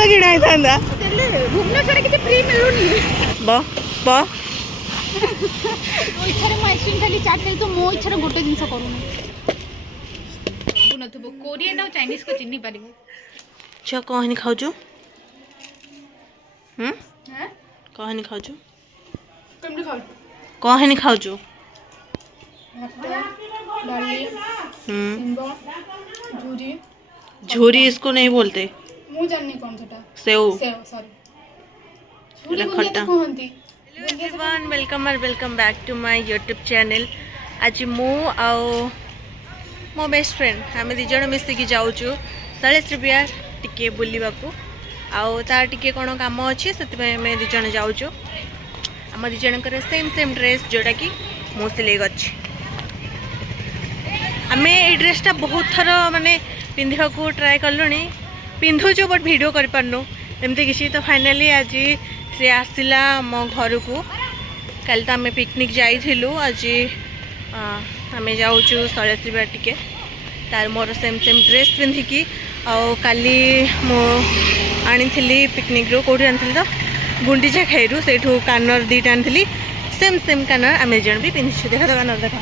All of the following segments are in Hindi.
फूल किणा था भुवनेश्वर किसी फ्री मिलुनी ब ब तो इच्छा रे मैं आइसक्रीम खाली चाट खाली तो मो इच्छा रे गोटे जिंस करूनी बुनथबो कोरियन और चाइनीज को चिन्नी पारिबो छ कहनी खाउछु हैं कहनी खाउछु केमडी खाउ कहनी खाउछु डाली सिंबो झूरी झूरी इसको नहीं बोलते मु जाननी कौन सेटा सेव सेव सॉरी झूरी खट्टा कहंती एवरीवन वेलकम और welcome back to my YouTube channel आज मु आओ मो बेस्ट फ्रेंड आम दिज मिसिकी जाऊँ सालेश्री बिहार टिके बुलवाक आउ तार टिके कौन कम अच्छे से आम दिज जाऊँ आम दिजर सेम सेम ड्रेस जोटा कि मु सिले अच्छी आम ये ड्रेसटा बहुत थर माने पिंधा ट्राए कलु पिंधुचु बट वीडियो कर पारनु एमती किसी तो फाइनाली आज से आसला मो घर को कल तो आम पिकनिक जाइलु आज आम जाऊँ शैलेश्री बिहार टिके तार मोर सेम सेम ड्रेस पिंधिकी आली मो आनी पिकनिक रू कौटी आनी तो गुंडीचा खाई से कानर दीटा आनी सेम सेम कानर आम जन भी पिंधि देखा तो कानर देखा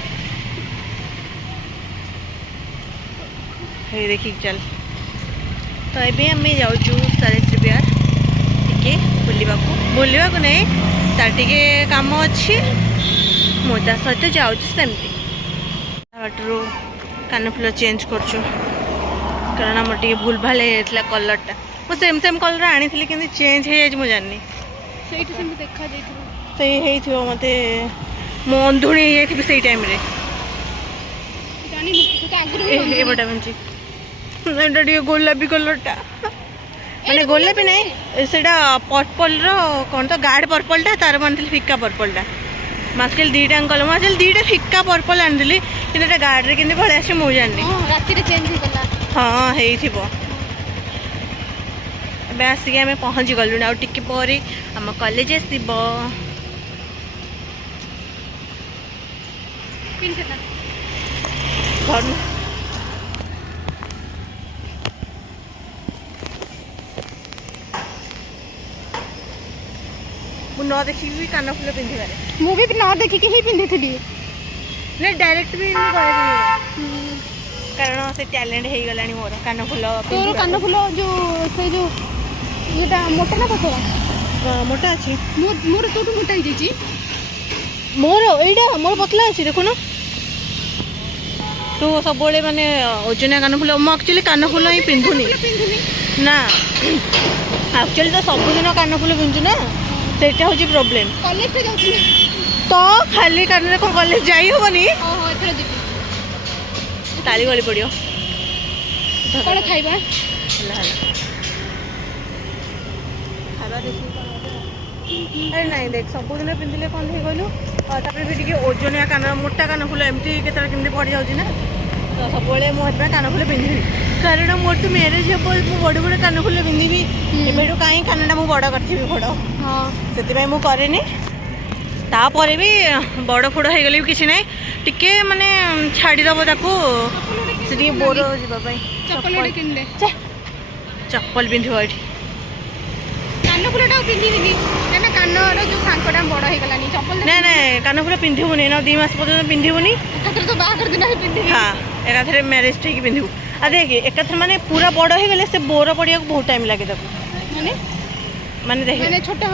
देखिक चल तो ये आम जाऊँ शैलेश्री बिहार टिके बुलवाक नहीं तार टिके काम अच्छी मुझा सहित जाऊँ सेमती बाटू कानफुल चेंज करछु कारण मोर टे भूल भाल होता कलरटा मुझे सेम सेम कलर आनी कि चेंज हो जाए जानी देखा मत मो अंधुणी हो से टाइम टे गोलापी कलरटा माने गोलापी नहीं से पर्पल कौन तो गाढ़ पर्पलटा तार मान फिका पर्पलटा मास्केल दीटा कल मास्केल दीटा फिका पर्पल आनी कि गाड़ी के पलि आस मुझे हाँ हो आसिक आम पहुँची गलु आ टिके पर आम कॉलेज आसब न देखी भी कान फुल पिंधार मुझे न देखिकी ही पिंधि नहीं डायरेक्ट भी कारण से टैलेंट हो गला मोर कान फुल तोर कान फुल जो से जो ये मोटा ना पतला मोटा अच्छी मोर तो मोटा ही जाइए मोर एटा मोर पतला अच्छी देखुन तू सब माने ओजनिया कान फुल मु एक्चुअली कान फुल ही पिंधुनी ना एक्चुअली तो सबुदिन कान फुल पिंधु ना सेटा हूँ प्रोब्लेम कॉलेज पे जाउछी तो खाली कान को कॉलेज जाई होबनी ओहो एथरा दिबी ताली गली पड़ियो कोन खाइबा खाइबा अरे नहीं देख सबुदिन पिंधिले कौन हो गलु तापर भी टिके ओजनिया कान मोटा कान फुल एमती केतरा केमती पड़ जाउची ना तो सब मुझे कान फुल पिंधि कारण मोर तो मैरेज हे बड़े बड़े कान फुल पिंधि एबेठू कहीं कानटा मुझे बड़ करी बड़ से मुझे तापर भी बड़ फोड़ हो गले भी किसी ना टिके माने छाड़ीदब ताको से बोर जावाई चप्पल पिंध कान फुलटा पिंधिबिनी ना कानर जो फांकटा बड़ हो गलानी चप्पल ना ना कान फुल पिंधुनी ना 2 मास पर्यंत पिंधुनी तो बाहर दिन ही पिंधिबी हाँ एकाथरे मैरेज ठीक पिंधु आ देख एकाथरे माने पूरा बड़ हो गले से बोर पड़िया बहुत टाइम लगे ताको माने देख माने छोटा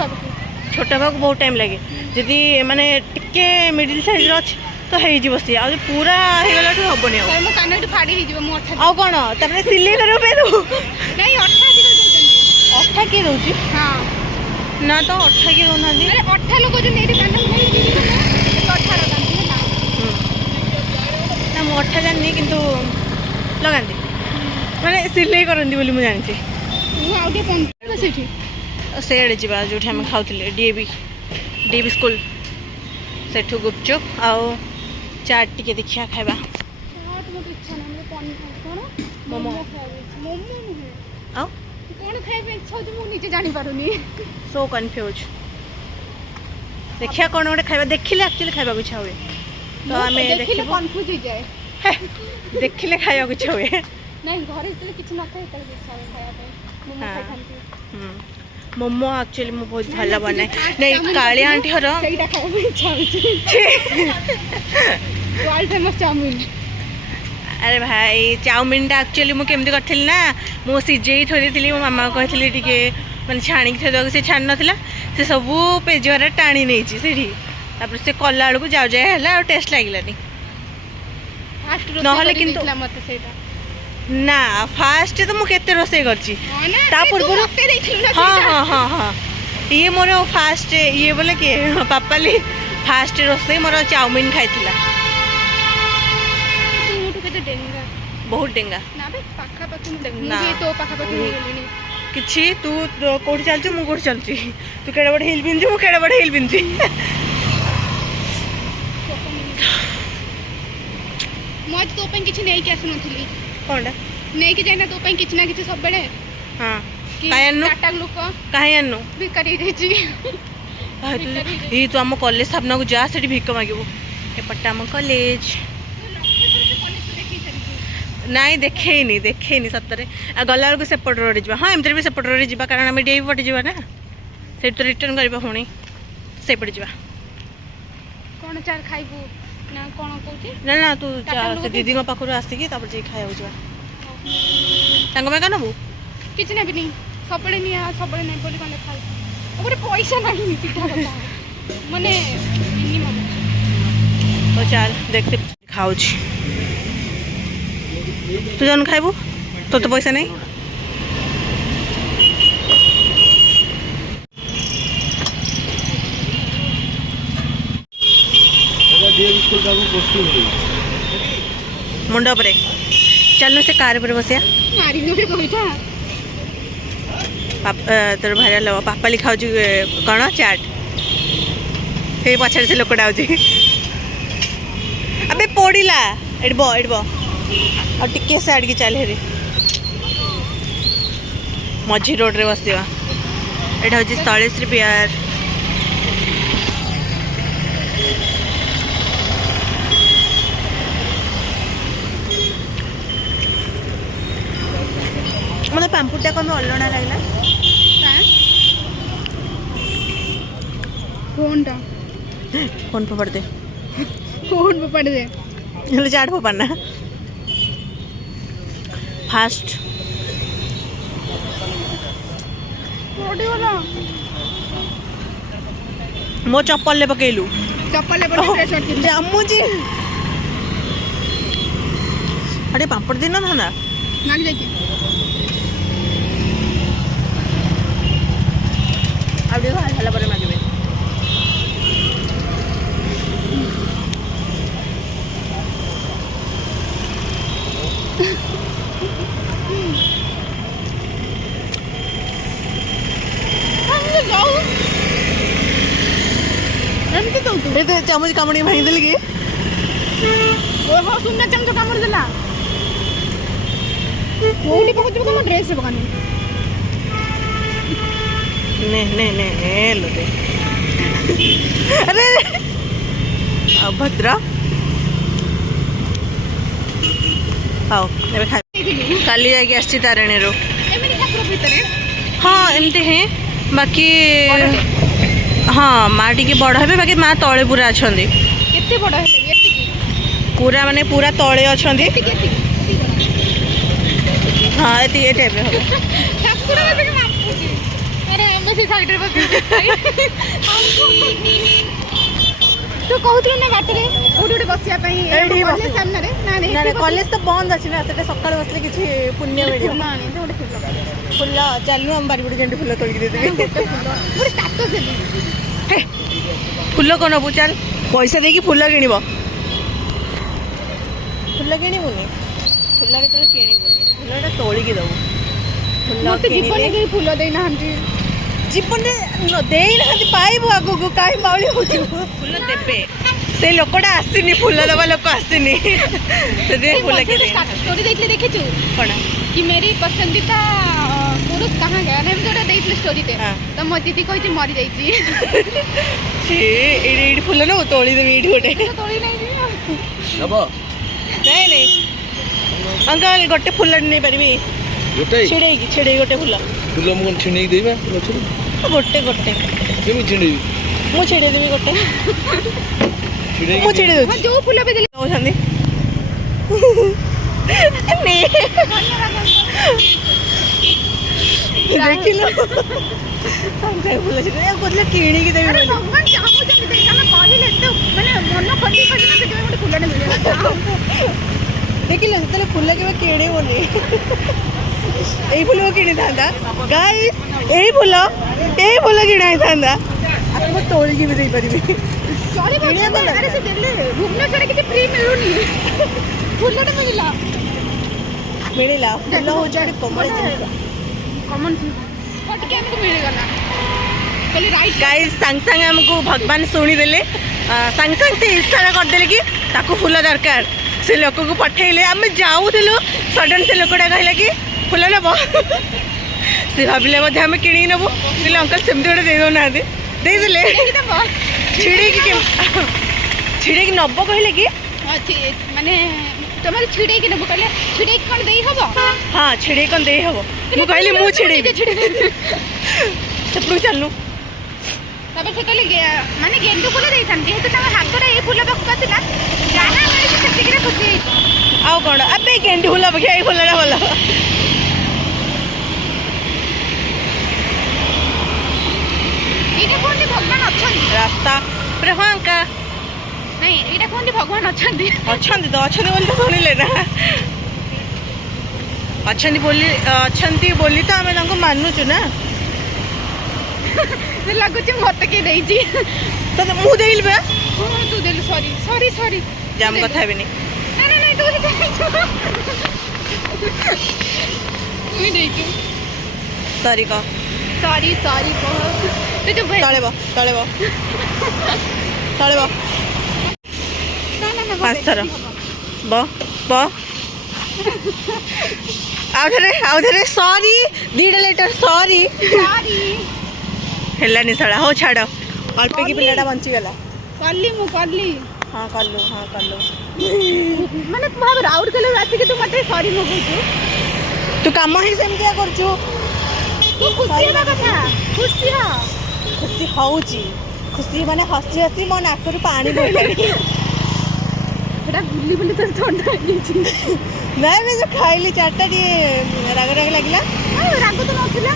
भाग बहुत टाइम लगे जदि माने टिके मिडिल साइज अच्छी तो हो सी आ पूरा हो गला हेनी मो कान फाड़ी ही मो आ कौन तापर सिले कर नहीं अठा किए दौर हाँ ना तो अठा किए दौना अठा लोग जो नहीं अठा ना मु अठा जानी किंतु लगाती माने सिलाई करती बोली मुझे जानी सेड़े जा जो आम खाऊले डीएवी स्कूल सेठू गुपचुप आउ चाट टिके देखिया खाइबा मोमो कौन खाइबा इच्छा होची मु निजे जानि पारुनी सो कंफ्यूज देखिया कौन गोटे खाइबा देखिले एक्चुअली खाइबा इच्छा हुए तो आम देखिले कंफ्यूज हो जाए देखिले खाइबा इच्छा हुए नहीं घर किसी न था इच्छा हुए खाइबा ମୋମୋ ହଁ। ଖାଇଥାନ୍ତି। ମୋମୋ ଆକ୍ଚୁଆଲି ମୁଁ ବହୁତ ଭଲ ବନାଏ ନାଇଁ କାଳିଆ ଆଣ୍ଟି ଘର ସେଇଟା ଖାଇବା ପାଇଁ ଇଚ୍ଛା ହଉଛି। World famous chowmein. ଆରେ ଭାଇ ଚାଉମିନଟା ଆକ୍ଚୁଆଲି ମୁଁ କେମିତି କରିଥିଲି ନା ମୁଁ ସିଝେଇ ଥୋଇ ଦେଇଥିଲି ମୋ ମାମାକୁ କହିଥିଲି ଟିକେ ମାନେ ଛାଣିକି ଥୋଇଦେବାକୁ ସେ ଛାଣି ନଥିଲା ସେ ସବୁ ପେଜରା ଟାଣି ନେଇଛି ସେଠି ତାପରେ ସେ କଲା ବେଳକୁ ଯାଉ ଯାଏ ହେଲା ଆଉ ଟେଷ୍ଟ ଲାଗିଲାନି ଫାଷ୍ଟ ନହେଲେ ରୋଷେଇ କିନ୍ତୁ- କିନ୍ତୁ ମୋତେ ସେଇଟା। ନା ଫାଷ୍ଟ ତ ମୁଁ କେତେ ରୋଷେଇ କରିଛି ହଁ ନା, ତା ଆରେ ତୁ ପୂର୍ବରୁ ମୋତେ ଦେଇଥିଲୁ ନା ହଁ ସେଇଟା। ହଁ ହଁ ହଁ ଇଏ ମୋର ଫାଷ୍ଟ ଇଏ ବୋଲେ କିଏ ପାପାଲି ଫାଷ୍ଟ ରୋଷେଇ ମୋର ଚାଉମିନ ଖାଇଥିଲା ତୁ ମୋଠୁ କେତେ ଡେଙ୍ଗା। ବହୁତ ଡେଙ୍ଗା ନା ବେ ପାଖାପାଖି ମୁଁ ଡେଙ୍ଗା। ନା। ମୁଁ ବି ତୋ ପାଖାପାଖି ହେଇଗଲିଣି। କିଛି ତୁ କୋଉଠି ଚାଲୁଛୁ ମୁଁ କୋଉଠି ଚାଲୁଛି ତୁ କେଡ଼େ ବଡ଼ ହିଲ୍ ପିନ୍ଧୁଛୁ ମୁଁ କେଡ଼େ ବଡ଼ ହିଲ୍ ପିନ୍ଧୁଛି ମୁଁ ଆଜି ତୋ ପାଇଁ କିଛି ନେଇକି ଆସିନଥିଲି। କ'ଣଟା ନେଇକି ଯାଇନା ତୋ ପାଇଁ କିଛି ନା କିଛି ସବୁବେଳେ। ହଁ କି କାହିଁ ଆଣିନୁ ଟାଟା ଲୋକ କାହିଁ ଆଣିନୁ ଭିକାରୀ ହେଇଯାଇଛି। ଏଇ ତୁ ଆମ କଲେଜ ସାମ୍ନାକୁ ଯା ସେଠି ଭିକ ମାଗିବୁ ଏପଟେ ଆମ କଲେଜ ନାଇଁ ଦେଖେଇନି ସତରେ ଆଉ ଗଲାବେଳକୁ ସେପଟ ରୋଡ଼ରେ ଯିବା ହଁ ଏମିତିରେ ବି ସେପଟ ରୋଡ଼ରେ ଯିବା କାରଣ ଆମେ ଡେଇ ପଟେ ଯିବା ନା ସେଇଠି ତ ରିଟର୍ନ କରିବା ପୁଣି ସେଇପଟେ ଯିବା କ'ଣ ଚାଲ ଖାଇବୁ ନା କ'ଣ କହୁଛି? ନା ନା ତୁ ଯା ଟାଟା ସେ ଦିଦିଙ୍କ ପାଖରୁ ଆସିକି ତାପରେ ଯାଇକି ଖାଇବାକୁ ଯିବା ତାଙ୍କ ପାଇଁ କ'ଣ ନେବୁ କିଛି ନେବିନି ସବୁବେଳେ ନିଆ ସବୁବେଳେ ନେବି ବୋଲି କ'ଣ ଖାଇ ଗୋଟେ ପଇସା ନାହିଁ ସିଧା କଥା ମାନେ ମିନିମମ୍। ହଉ ଚାଲ ଦେଖତେ ଖାଉଛି ତୁ ଜଣ ଖାଇବୁ ତୋର ତ ପଇସା ନାହିଁ ମୁଣ୍ଡ ଉପରେ ଚାଲୁନ ସେ କାର ଉପରେ ବସିବା ମାରିବି ଗୋଟେ ପଇସା। ତୋର ଭାଇରାଲ ହବ ପାପାଲି ଖାଉଛି କ'ଣ ଚାଟ୍ ସେଇ ପଛରେ ସେ ଲୋକଟା ଆଉଛି ଆବେ ପଡ଼ିଲା ଏଠି ବ ଆଉ ଟିକେ ସେ ଆଡ଼ିକି ଚାଲେ ହେରି ମଝି ରୋଡ଼ରେ ବସିବା ଏଇଟା ହେଉଛି ସ୍ଥଳେଶ୍ରୀ ବିହାର ମୋତେ ପାମ୍ପୁଟା କ'ଣ ଅଲଣା ଲାଗିଲା ଫୋନ୍ଟା ଫୋନ୍ ଫୋପାଡ଼ି ଦେ ଫୋନ୍ ଫୋପାଡ଼ି ଦେ ହେଲେ ଚାଟ୍ ଫୋପାଡ଼ ନା ଫାଷ୍ଟ ପଡ଼ିଗଲା ମୋ ଚପଲରେ ପକେଇଲୁ ଚପଲରେ ପଡ଼ିଲେ ଜାମୁଛି ଆରେ ପାମ୍ପଡ଼ ଦିନ ନା ମାଗି ଯାଇଛି ଆଉ ଟିକେ ଖାଇ ସାରିଲା ପରେ ମାଗିବେ ଏମିତି ଦଉଛୁ ଏ ତ ଚାମଚ କାମୁଡ଼ି ଭାଙ୍ଗିଦେଲି କି ଓହୋ ସୁନ୍ଦର ଚାମଚ କାମୁଡ଼ି ଦେଲା କୋଉଠି ପକଉଛୁ ତମ ଡ୍ରେସ୍ରେ ପକାନି ନେ ନେ ନେ ନେ ଲୋଟେ ଆରେ ଅଭଦ୍ର ହଉ ଏବେ ଖାଇ କାଲି ଯାଇକି ଆସିଛି ତାରିଣୀରୁ ଏମିତି ଠାକୁର ଭିତରେ ହଁ ଏମିତି ହିଁ ବାକି ହଁ ମା ଟିକେ ବଡ଼ ହେବେ ବାକି ମା ତଳେ ପୁରା ଅଛନ୍ତି କେତେ ବଡ଼ ହେଲେ ବି ଏତିକି ପୁରା ମାନେ ପୁରା ତଳେ ଅଛନ୍ତି ଏତିକି ଏତିକି ହଁ ଏତିକି ଏ ଟାଇପ୍ର ହେବ ଠାକୁର ଏତିକି ମାପୁଛି ଆରେ ଆମେ ସେ ସାଇଡ଼ରେ ବସିଛୁ ତୁ କହୁଥିଲୁ ନା ବାଟରେ କୋଉଠି ଗୋଟେ ବସିବା ପାଇଁ ଏଇଠି କଲେଜ ବସିବୁ। ସାମ୍ନାରେ ନା ନା ନା କଲେଜ ତ ବନ୍ଦ ଅଛି ନା ସେଟା ସକାଳୁ ବସିଲେ କିଛି ପୁଣ୍ୟ ମିଳିବ ଗୋଟେ ଫୁଲ ଫୁଲ ଚାଲୁ ଆମ ବାରିପଟେ ଯେମିତି ଫୁଲ ତୋଳିକି ଦେଇଦେବି ଗୋଟେ ଷ୍ଟାଟସ୍ ଦେବି ହେ, ଫୁଲ କ'ଣ ନେବୁ ଚାଲ ପଇସା ଦେଇକି ଫୁଲ କିଣିବ ଫୁଲ କିଣିବୁନି ଫୁଲ କେତେବେଳେ କିଣିବୁନି ଫୁଲଟା ତୋଳିକି ଦେବୁ ଫୁଲ ମତେ ଜୀବନରେ କିଣିଲେ କେହି ଫୁଲ ଦେଇନାହାନ୍ତି ଜୀବନରେ ଦେଇନାହାନ୍ତି ପାଇବୁ ଆଗକୁ କାହିଁ ବାଉଳି ହଉଛୁ ଫୁଲ ଦେବେ ସେ ଲୋକଟା ଆସିନି ଫୁଲ ଦେବା ଲୋକ ଆସିନି ସେଥିପାଇଁ ଫୁଲ କିଣି ଷ୍ଟୋରି ଦେଇଥିଲେ ଦେଖିଛୁ କ'ଣ कि मेरी पसंदीदा पुरुष कहाँ गया ना एमती गोटे ଦେଇଥିଲେ ଷ୍ଟୋରିଟେ ହଁ। ତ ମୋ ଦିଦି କହିଛି ମରିଯାଇଛି ଏଇଠି ଫୁଲ ନେବୁ ତୋଳିଦେବି ଏଇଠି ଗୋଟେ ତୋଳି ନେଇଯିବି ନାଇଁ ଅଙ୍କଲ ଗୋଟେ ଫୁଲ ନେଇପାରିବି ଛିଡ଼େଇକି ଗୋଟେ ଫୁଲ ଫୁଲ ମୁଁ କ'ଣ ଛିଣ୍ଡେଇକି ଦେଇବା ଗଛରୁ? ଗୋଟେ ଗୋଟେ କେମିତି ଛିଣ୍ଡେଇବି? ମୁଁ ଛିଡ଼େଇ ଦେବି ଗୋଟେ ଛିଣ୍ଡେଇକି ମୁଁ ଛିଡ଼େଇ ହଁ ଦେଉଛି ଯୋଉ ଫୁଲ ବି ଦେଲେ କହୁଛନ୍ତି ଦେଖିଲୁ ସାଙ୍ଗେ ଫୁଲ ଛିଡ଼େଇ କହୁଥିଲେ କିଣିକି ଦେବି ଆରେ ବୋଲି। ଭଗବାନ ଚାହୁଁଛନ୍ତି ଦେଖ ଆମେ କହିଲେ ଏତେ ମାନେ ମନ ଖୋଲି ଖୋଲି ନା ସେଥିପାଇଁ ଗୋଟେ ଫୁଲଟେ ମିଳିଗଲା ଦେଖିଲୁ ସେତେବେଳେ ଫୁଲ କେବେ କିଣିବନି ଏଇ ଫୁଲ କିଣିଥାନ୍ତା ଗାଇସ୍ ଏଇ ଫୁଲ କିଣା ହେଇଥାନ୍ତା ଆପଣ ମୁଁ ତୋଳିକି ବି ଦେଇପାରିବି ଚଳିବ ଆରେ ସେ ଦେଲେ ଭୁବନେଶ୍ୱରରେ କିଛି ଫ୍ରି ମିଳୁନି ଫୁଲଟେ ମିଳିଲା ମିଳିଲା ଫୁଲ ହେଉଛି ଗୋଟେ କମଳ ଜିନିଷ କମନ୍ ଟିକେ ଆମକୁ ମିଳିଗଲା କହିଲି ରାଇଟ୍ ଗାଇସ୍ ସାଙ୍ଗେ ସାଙ୍ଗେ ଆମକୁ ଭଗବାନ ଶୁଣିଦେଲେ ସାଙ୍ଗେ ସାଙ୍ଗେ ସେ ଇଶାରା କରିଦେଲେ କି ତାକୁ ଫୁଲ ଦରକାର ସେ ଲୋକକୁ ପଠେଇଲେ ଆମେ ଯାଉଥିଲୁ ସଡନ୍ ସେ ଲୋକଟା କହିଲା କି ଫୁଲ ନେବ ସେ ଭାବିଲେ ମଧ୍ୟ ଆମେ କିଣିକି ନେବୁ କହିଲେ ଅଙ୍କଲ ସେମିତି ଗୋଟେ ଦେଇ ଦେଉନାହାନ୍ତି ଦେଇଦେଲେ ଛିଡ଼େଇକି ନେବ କହିଲେ କି ଅଛି ମାନେ ତମେ ଛିଡ଼େଇକି ନେବୁ କହିଲେ ଛିଡ଼େଇକି କ'ଣ ଦେଇ ହବ ହଁ ଛିଡ଼େଇ କ'ଣ ଦେଇ ହେବ ମୁଁ କହିଲି ମୁଁ ଛିଡ଼େଇବି ସେପଟକୁ ଚାଲୁ ତାପରେ ସେ କହିଲେ ମାନେ ଗେଣ୍ଡୁ ଫୁଲ ଦେଇଥାନ୍ତି ଯେହେତୁ ତାଙ୍କ ହାତରେ ଏଇ ଫୁଲ ପାଖକୁ ଆସିଲା ଯାହା ମିଳିଛି ସେତିକିରେ ଖୁସି ହେଇଛି ଆଉ କ'ଣ ଏବେ ଗେଣ୍ଡୁ ଫୁଲ ଅପେକ୍ଷା ଏଇ ଫୁଲଟା ଭଲ ଏଇଟା କୁହନ୍ତି ଭଗବାନ ଅଛନ୍ତି ରାସ୍ତା ପୁରା ଫାଙ୍କା ନାଇଁ ଏଇଟା କୁହନ୍ତି ଭଗବାନ ଅଛନ୍ତି ଅଛନ୍ତି ବୋଲି ତ ଶୁଣିଲେ ନା ଅଛନ୍ତି ବୋଲି ତ ଆମେ ତାଙ୍କୁ ମାନୁଛୁ ନା ଲାଗୁଛି ମତେ କିଏ ଦେଇଛି ତ ମୁଁ ଦେଇଲି ବା ହଁ ତୁ ଦେଲୁ ସରି ଯା ମୁଁ କଥା ହେବିନି ନାଇଁ ତୁ ଦେଇଛୁ ସରି କହ ସରି କହ ତୁ ଚୁପ ହେ। ତଳେ ବ ନା 5 ଥର ବ ଆଉ ଥରେ ସରି 2ଟା ଲେଟର ସରି ହେଲାନି ଶଳା ହଉ ଛାଡ଼ ଅଳ୍ପ କି ପିଲାଟା ବଞ୍ଚିଗଲା ମୁଁ କଲି ହଁ କଲୁ ମାନେ ଭାବ ରାଉରକେଲାରୁ ଆସିକି ତୁ ମତେ ସରି ମଗଉଛୁ ତୁ କାମ ହିଁ ସେମିତିଆ କରୁଛୁ ତୁ ଖୁସି ହେବା କଥା ଖୁସି ହ ଖୁସି ହଉଛି ଖୁସି ମାନେ ହସି ମୋ ନାକରୁ ପାଣି ବୋହିଲାଣି ଏଟା ବୁଲି ତୋର ଥଣ୍ଡା ହେଇଯାଇଛି ନାଇଁ ମୁଁ ଯୋଉ ଖାଇଲି 4ଟା ଟିକେ ରାଗ ଲାଗିଲା ରାଗ ତ ନଥିଲା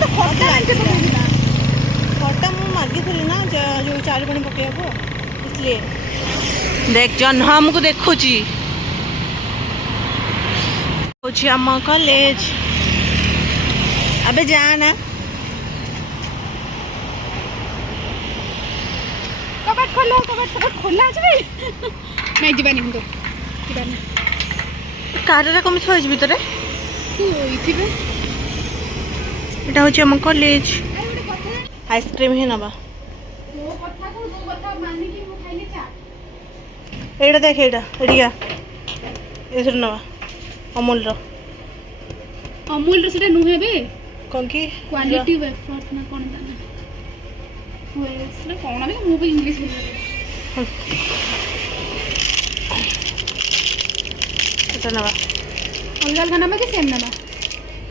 ତ ଖଟା ପକେଇଥିଲା ଖଟା ମୁଁ ମାଗିଥିଲି ନା ଯୋଉ 4 ପାଣି ପକେଇବାକୁ इसलिए देख जन्ह हमको देखुची होची हम कॉलेज अबे जाना कबाट खोला ଅଛି ଭାଇ ନାଇଁ ଯିବାନି ମୁଁ ଯିବାନି काररा कमी थोइज भितरे ତୁ ଏଇଥିବେ एटा होची हम कॉलेज आइसक्रीम ही नबा ମୋ କଥା ମାନିକି ମୁଁ ଖାଇଲି ଚା एटा देख एटा एडिया एथर नबा ଅମୁଲର ସେଟା ନୁହେଁ ବେ कौन की କ୍ୱାଲିଟି ୱେଫର୍ସ ନା କ'ଣ ତା ନା ୱେଫର୍ସ ନା କ'ଣ ବେ ମୁଁ ବି ଇଂଲିଶ ବୁଝିପାରେ एटा नबा ଅଲଗା ଅଲଗା ନେବା କି ସେମ୍ ନେବା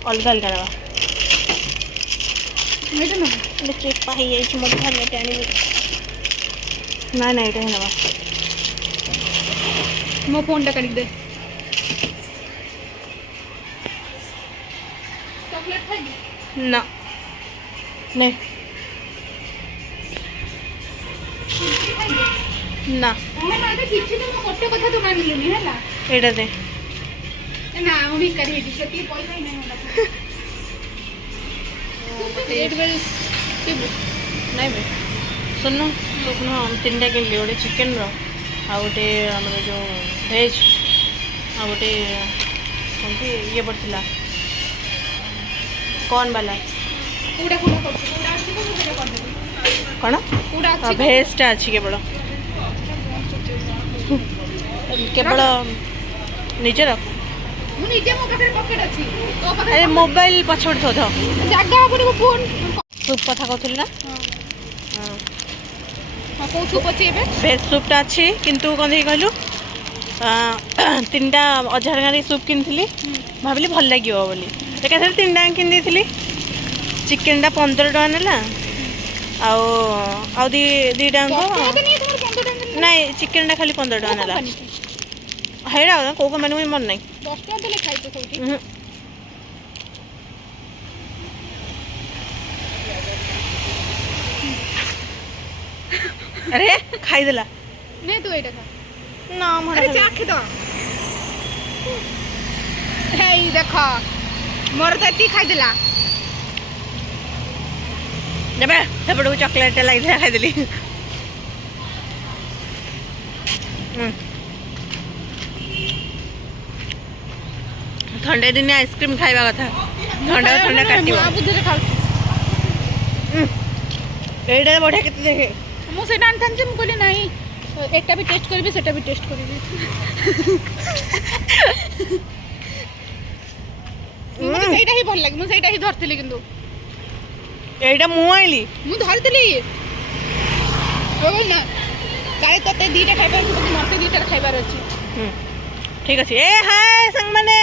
अलग अलग नबा ଏଇଟା ନେବା એટલે ચેપા થઈ જાય છે મોટા ભાગને ટાણી ના એટા હે નવા ମୋ ଫୋନ୍ଟା କାଢ଼ିକି ଦେ ଚକୋଲେଟ୍ ଖାଇବି ନା ନେ ନା କିଛି ତ ମୁଁ ଗୋଟେ କଥା ତୁ ମାନିଲୁନି ହେଲା ଏଇଟା ଦେ ନା ମୁଁ ଭିକାରୀ ହେଇଛି ସେତିକି ପଇସା ହିଁ ନାହିଁ ମୋ ପାଖରେ ନାଇଁ ବେ ଶୁଣୁନ ଶୁଣ 3ଟା କିଣିଲି ଗୋଟେ ଚିକେନ୍ର ଆଉ ଗୋଟେ ଆମର ଯେଉଁ ଭେଜ୍ ଆଉ ଗୋଟେ କେମିତି ଇଏ ପଡ଼ିଥିଲା କର୍ନ ବାଲା କୋଉଟା କରୁଛୁ କୋଉଟା ଅଛି ମୁଁ ସେଇଟା କରିଦେବି କ'ଣ କୋଉଟା ଅଛି ଭେଜ୍ଟା ଅଛି କେବଳ ନିଜର ମୁଁ ନିଜେ ମୋ ପାଖରେ ପକେଟ୍ ଅଛି ତୋ ପାଖରେ ଆରେ ମୋବାଇଲ ପଛପଟେ ଥୋ ଜାଗା ହବନି ମୋ ଫୋନ୍ ସୁପ୍ କଥା କହୁଥିଲି ନା ହଁ କୋଉ ସୁପ୍ ଅଛି ଏବେ ଭେଜ୍ ସୁପ୍ଟା ଅଛି କିନ୍ତୁ କ'ଣ ଦେଇ କହିଲୁ 3ଟା 1000 ଟଙ୍କାରେ ସୁପ୍ କିଣିଥିଲି ଭାବିଲି ଭଲ ଲାଗିବ ବୋଲି ଏକାଥରେ 3ଟା କିଣି ଦେଇଥିଲି ଚିକେନଟା 15 ଟଙ୍କା ନେଲା ଆଉ ଆଉ ଦୁଇଟାଙ୍କ ନାଇଁ ଚିକେନଟା ଖାଲି 15 ଟଙ୍କା ନେଲା ହେଇଟା କେଉଁ କମ୍ପାନୀ ମୁଁ ମନେ ନାହିଁ 10 ଟଙ୍କା ଦେଲେ ଖାଇଛ ସବୁଠି ଆରେ ଖାଇଦେଲା ନେ ତୁ ଏଇଟା ଖା ନା ଆରେ ଚାଖି ତ ହେଇ ଦେଖ ମୋର ତ ଏତିକି ଖାଇଦେଲା ଦେବେ ସେପଟକୁ ଚକୋଲେଟ୍ଟା ଲାଗିଥିଲା ଖାଇଦେଲି ଥଣ୍ଡା ଦିନେ ଆଇସ୍କ୍ରିମ୍ ଖାଇବା କଥା ଥଣ୍ଡା ଥଣ୍ଡା କାଟିବ ବୁଦ୍ଧିରେ ଖାଉଛି ଏଇଟା ବଢ଼ିଆ କେତେ ଦେଖେ ମୁଁ ସେଇଟା ଆଣିଥାନ୍ତି ଯେ ମୁଁ କହିଲି ନାହିଁ ଏଟା ବି ଟେଷ୍ଟ କରିବି ସେଟା ବି ଟେଷ୍ଟ କରିବି ମୋତେ ସେଇଟା ହିଁ ଭଲ ଲାଗେ ମୁଁ ସେଇଟା ହିଁ ଧରିଥିଲି କିନ୍ତୁ এইটা ମୁଁ আইলি ମୁଁ ଧରିଥିଲି ନା କାଳେ ତତେ ଦିଟା ଖାଇବାର ଅଛି ମୋତେ ଦିଟା ଖାଇବାର ଅଛି ঠিক আছে এ হাই সাং মানে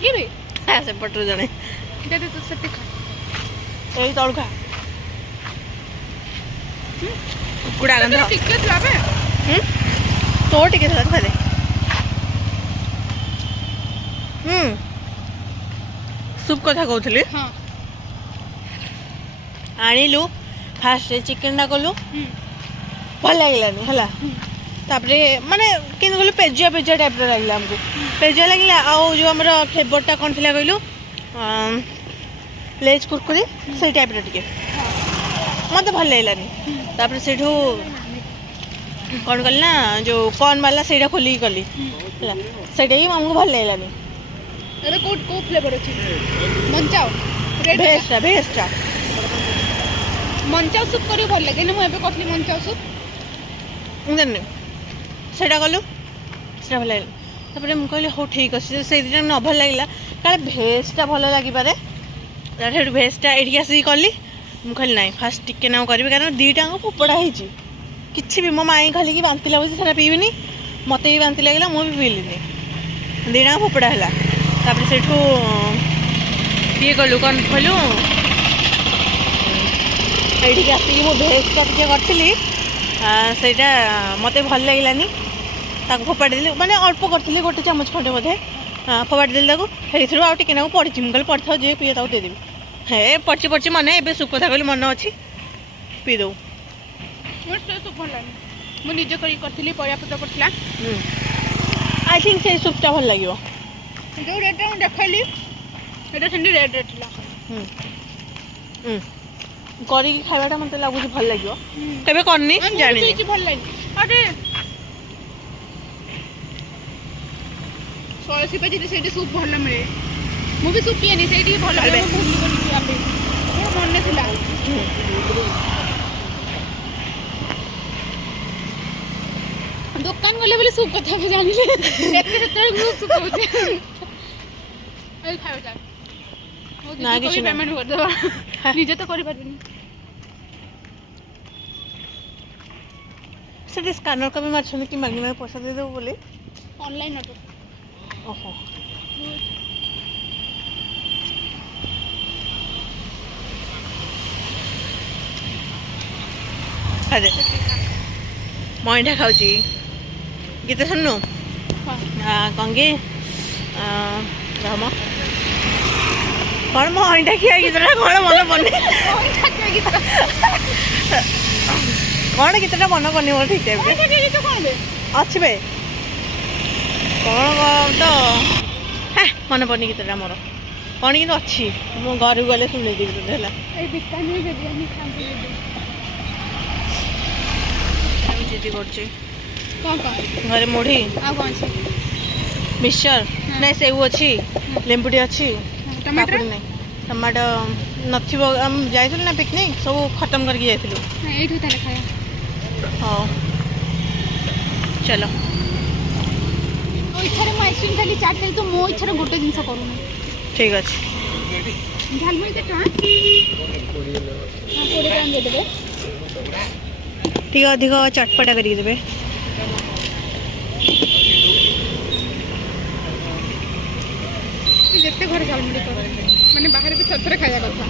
କିଏ ବେ ସେପଟରୁ ଜଣେ ଦେ ତୁ ସେଠି ଖା ଏଇ ତଳୁ ଖା କୁକୁଡ଼ା ଗନ୍ଧ ଟିକେ ଥିଲା ବେ ତୋ ଟିକେ ଥିଲା ତୁ ଖାଇଦେ ସୁପ୍ କଥା କହୁଥିଲି ହଁ ଆଣିଲୁ ଫାଷ୍ଟ ଚିକେନଟା କଲୁ ଭଲ ଲାଗିଲାନି ହେଲା ତାପରେ ମାନେ କେମିତି କହିଲୁ ପେଜୁଆ ପେଜୁଆ ଟାଇପ୍ର ଲାଗିଲା ଆମକୁ ପେଜୁଆ ଲାଗିଲା ଆଉ ଯେଉଁ ଆମର ଫ୍ଲେଭରଟା କ'ଣ ଥିଲା କହିଲୁ ଲେଜ୍ କୁରକୁରି ସେଇ ଟାଇପ୍ର ଟିକେ ମୋତେ ଭଲ ଲାଗିଲାନି ତାପରେ ସେଇଠୁ କ'ଣ କଲି ନା ଯେଉଁ କର୍ନ ବାଲା ସେଇଟା ଖୋଲିକି କଲି ହେଲା ସେଇଟା ହିଁ ଆମକୁ ଭଲ ଲାଗିଲାନି ଏବେ କୋଉ ଫ୍ଲେଭର ଅଛି ମଞ୍ଚାଓ ଭେଜଟା ମଞ୍ଚାଓ ସୁପ୍ କରି ଭଲ ଲାଗେ ନା ମୁଁ ଏବେ କରିଥିଲି ମଞ୍ଚାଓ ସୁପ୍ ଜାଣିନି ସେଇଟା କଲୁ ସେଇଟା ଭଲ ଲାଗିଲା ତାପରେ ମୁଁ କହିଲି ହଉ ଠିକ୍ ଅଛି ସେଇ ଦୁଇଟା ନ ଭଲ ଲାଗିଲା କାଳେ ଭେଜଟା ଭଲ ଲାଗିପାରେ ତାପରେ ସେଇଠୁ ଭେଜଟା ଏଇଠିକି ଆସିକି କଲି ମୁଁ କହିଲି ନାହିଁ ଫାଷ୍ଟ ଟିକେ ନାଉ କରିବି କାରଣ ଦୁଇଟାଙ୍କ ଫୋପଡ଼ା ହେଇଛି କିଛି ବି ମୋ ମାଇଁ ଖାଲିକି ବାନ୍ତି ଲାଗୁଛି ସେଟା ପିଇବିନି ମୋତେ ବି ବାନ୍ତି ଲାଗିଲା ମୁଁ ବି ପିଇଲିନି ଦୁଇଟାଙ୍କ ଫୋପଡ଼ା ହେଲା ତାପରେ ସେଇଠୁ ଇଏ କଲୁ କ'ଣ କହିଲୁ ଏଇଠିକି ଆସିକି ମୁଁ ଭେଜଟା ଟିକେ କରିଥିଲି ସେଇଟା ମୋତେ ଭଲ ଲାଗିଲାନି ତାକୁ ଫୋପାଡ଼ି ଦେଲି ମାନେ ଅଳ୍ପ କରିଥିଲି ଗୋଟେ ଚାମଚ ଖଣ୍ଡେ ବୋଧେ ଫୋପାଡ଼ି ଦେଲି ତାକୁ ସେଇଥିରୁ ଆଉ ଟିକେ ନାକୁ ପଡ଼ିଛି ମୁଁ କହିଲି ପଡ଼ିଥାଉ ଯିଏ ପିଏ ତାକୁ ଦେଇଦେବି ହେ ପଡ଼ିଛି ମନେ ଏବେ ସୁପ୍ କଥା କହିଲି ମନେ ଅଛି ପିଇଦେବୁ ମୋର ସେ ସୁପ୍ ଭଲ ଲାଗେ ମୁଁ ନିଜେ କରିଥିଲି ପରିବା ପତ୍ର ପଡ଼ିଥିଲା ଆଇ ଥିଙ୍କ ସେଇ ସୁପ୍ଟା ଭଲ ଲାଗିବ ଯେଉଁ ରେଟ୍ରେ ମୁଁ ଦେଖାଇଲି ସେଇଟା ସେମିତି ରେଟ୍ରେ ଥିଲା କରିକି ଖାଇବାଟା ମୋତେ ଲାଗୁଛି ଭଲ ଲାଗିବ କେବେ କରିନି ଜାଣିନି ଭଲ ଲାଗେ ଆରେ 180 ଯଦି ସେଇଠି ସୁପ୍ ଭଲ ମିଳେ ମୁଁ ବି ସୁପ୍ ପିଏନି ସେଇଠି ଭଲ ମିଳେ ମୁଁ ଭୁଲି ଗଲି ପିଇବା ପାଇଁ ମୋର ମନେ ଥିଲା ଦୋକାନ ଗଲେ ବୋଲି ସୁପ୍ କଥା ମୁଁ ଜାଣିଲି ଏତେ ସେତେବେଳେ ମୁଁ ସୁପ୍ କହୁଛି ଏଇ ଖାଇବା ଚାଲ ନା କିଛି ପେମେଣ୍ଟ କରିଦେବା ନିଜେ ତ କରିପାରିବିନି ସେଠି ସ୍କାନର କମି ମାରିଛନ୍ତି କି ମାଗିନା ପଇସା ଦେଇଦେବୁ ବୋଲି ଅନଲାଇନ୍ ଅଟୋ ଓହୋ ଆରେ ମଇଁଠା ଖାଉଛି ଗୀତ ଶୁଣୁନୁ କ'ଣ କି ରହମ କ'ଣ ମଇଁଠା ଖିଆ ଗୀତଟା କ'ଣ ମନେ ପଡ଼ୁନି କ'ଣ ଗୀତଟା ମନେ ପଡ଼ୁନି ମୋର ଠିକ୍ ଟାଇପ୍ରେ ଅଛି ବେ କ'ଣ ତ ମନେ ପଡ଼ୁନି ଗୀତଟା ମୋର କ'ଣ କିନ୍ତୁ ଅଛି ମୁଁ ଘରକୁ ଗଲେ ଶୁଣେଇଦେବି ତୋତେ ହେଲା আমি জিদি করছি ঘরে মুড়ি ଆଉ କ'ଣ ଅଛି ମିକ୍ସଚର ନାଇଁ ସେଉ ଅଛି ଲେମ୍ବୁଟି ଅଛି ଟମାଟର କାକୁଡ଼ି ନାହିଁ ଟମାଟୋ ନଥିବ ଆମେ ଯାଇଥିଲୁ ନା ପିକନିକ୍ ସବୁ ଖତମ କରିକି ଯାଇଥିଲୁ ଏଇଠୁ ତାହେଲେ ଖାଇବା ହଉ ଚାଲ ତୋ ଇଚ୍ଛାରେ ମୁଁ ଆଇସ୍କ୍ରିମ୍ ଖାଲି ଚାଟ୍ ଖାଲି ତ ମୋ ଇଚ୍ଛାରେ ଗୋଟେ ଜିନିଷ କରୁନି ଠିକ୍ ଅଛି ଝାଲମୁড়ି କେତେ ଟଙ୍କା 20 ଟଙ୍କା ଦେଇଦେବେ ଟିକେ ଅଧିକ ଚଟପଟା କରିକି ଦେବେ ଯେତେ ଘରେ ଝାଲମୁড়ି କର ମାନେ ବାହାରେ ବି ଥରେ ଖାଇବା କଥା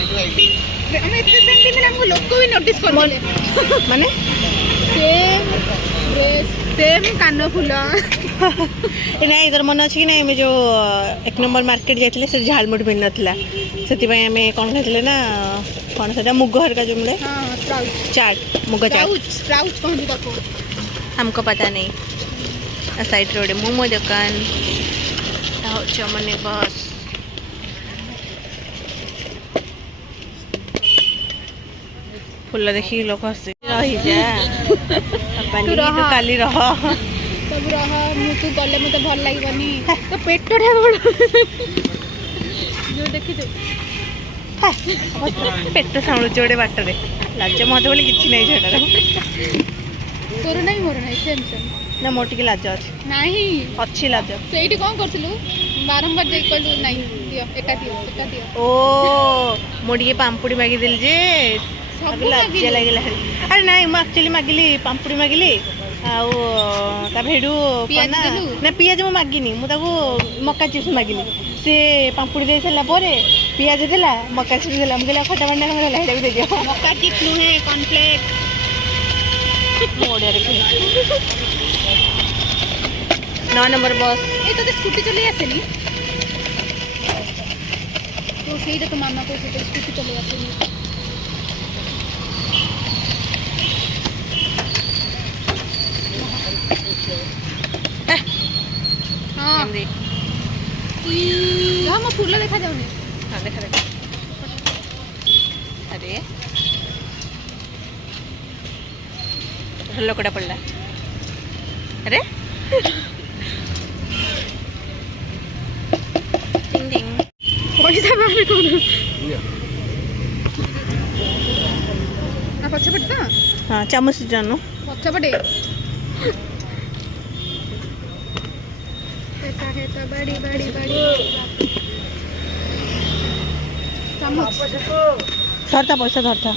ଆମେ ଏତେ ସେମିତି ବି ଆମକୁ ଲୋକ ବି ନୋଟିସ୍ କରିଦେଲେ ମାନେ ସେମ୍ ଡ୍ରେସ୍ ସେମ୍ କାନ ଫୁଲ ନାଇଁ ତୋର ମନେ ଅଛି କି ନାଇଁ ଆମେ ଯେଉଁ 1 ନମ୍ବର ମାର୍କେଟ ଯାଇଥିଲେ ସେ ଝାଲମୁଟ ମିଳିନଥିଲା ସେଥିପାଇଁ ଆମେ କ'ଣ ଖାଇଥିଲେ ନା କ'ଣ ସେଟା ମୁଗ ହରିକା ଯେଉଁ ମିଳେ ହଁ ସ୍ପ୍ରାଉଟ୍ ଚାଟ୍ ମୁଗ ଚାଟ୍ ସ୍ପ୍ରାଉଟ୍ କହନ୍ତି ତାକୁ हमको पता नहीं साइड रोड मोमो दुकान चमने बस फुल देखी लोग हसी रही जा तू रह। काली रह सब रह मु तू गले मते भल लागबनी तो पेटटा बड़ जो देखि दे पेट साणु जोड़े बाटरे लाज मत बोली किछि नहीं झटार तोर नहीं मोर नहीं सेम सेम ना मोर टिके लाज अछि नहीं अच्छी लाज ସେଇଠି କଣ କରୁଥିଲୁ ବାରମ୍ବାର ଯାଇ କହିଲୁ ନାହିଁ ଦିଅ ଏଟା ଦିଅ ସେଟା ଦିଅ ओ मो टिके पाम्पुड़ी मागी दिल जे ସବୁ लाज ମାଗିଲୁ। लागला अरे नहीं मु एक्चुअली मागिली पाम्पुड़ी मागिली आउ ता भेडू पियाज ना देलु? ना पियाज मु मागिनी मु ताको मक्का चिप्स मागिली से पाम्पुड़ी दे सारा परे पियाज देला मक्का चिप्स देला मु कहला खटा बंडा हमरा हेडा भी दे दियो मक्का चिप्स नुहे कॉर्नफ्लेक्स मोड़िया रे 9 नंबर बस ए तो स्कूटी चले आसेनी तो ସେଇଟା ତ ମାମା କହୁଛି ତ ସ୍କୁଟି ଚଲେଇ ଆସେନି ହଁ हिंदी ଯାହା ମୋ ଫୁଲ ଦେଖା ଯାଉନି हाँ देखा देखा अरे लोकड़ा पड़ला अरे टिंग टिंग ପଇସା ବାହାରେ କରୁ ଇଏ ନା ପଛପଟେ ତ हाँ चामच जानो ପଛପଟେ पैसा है तो बड़ी बड़ी बड़ी चामच धरता पैसा धरता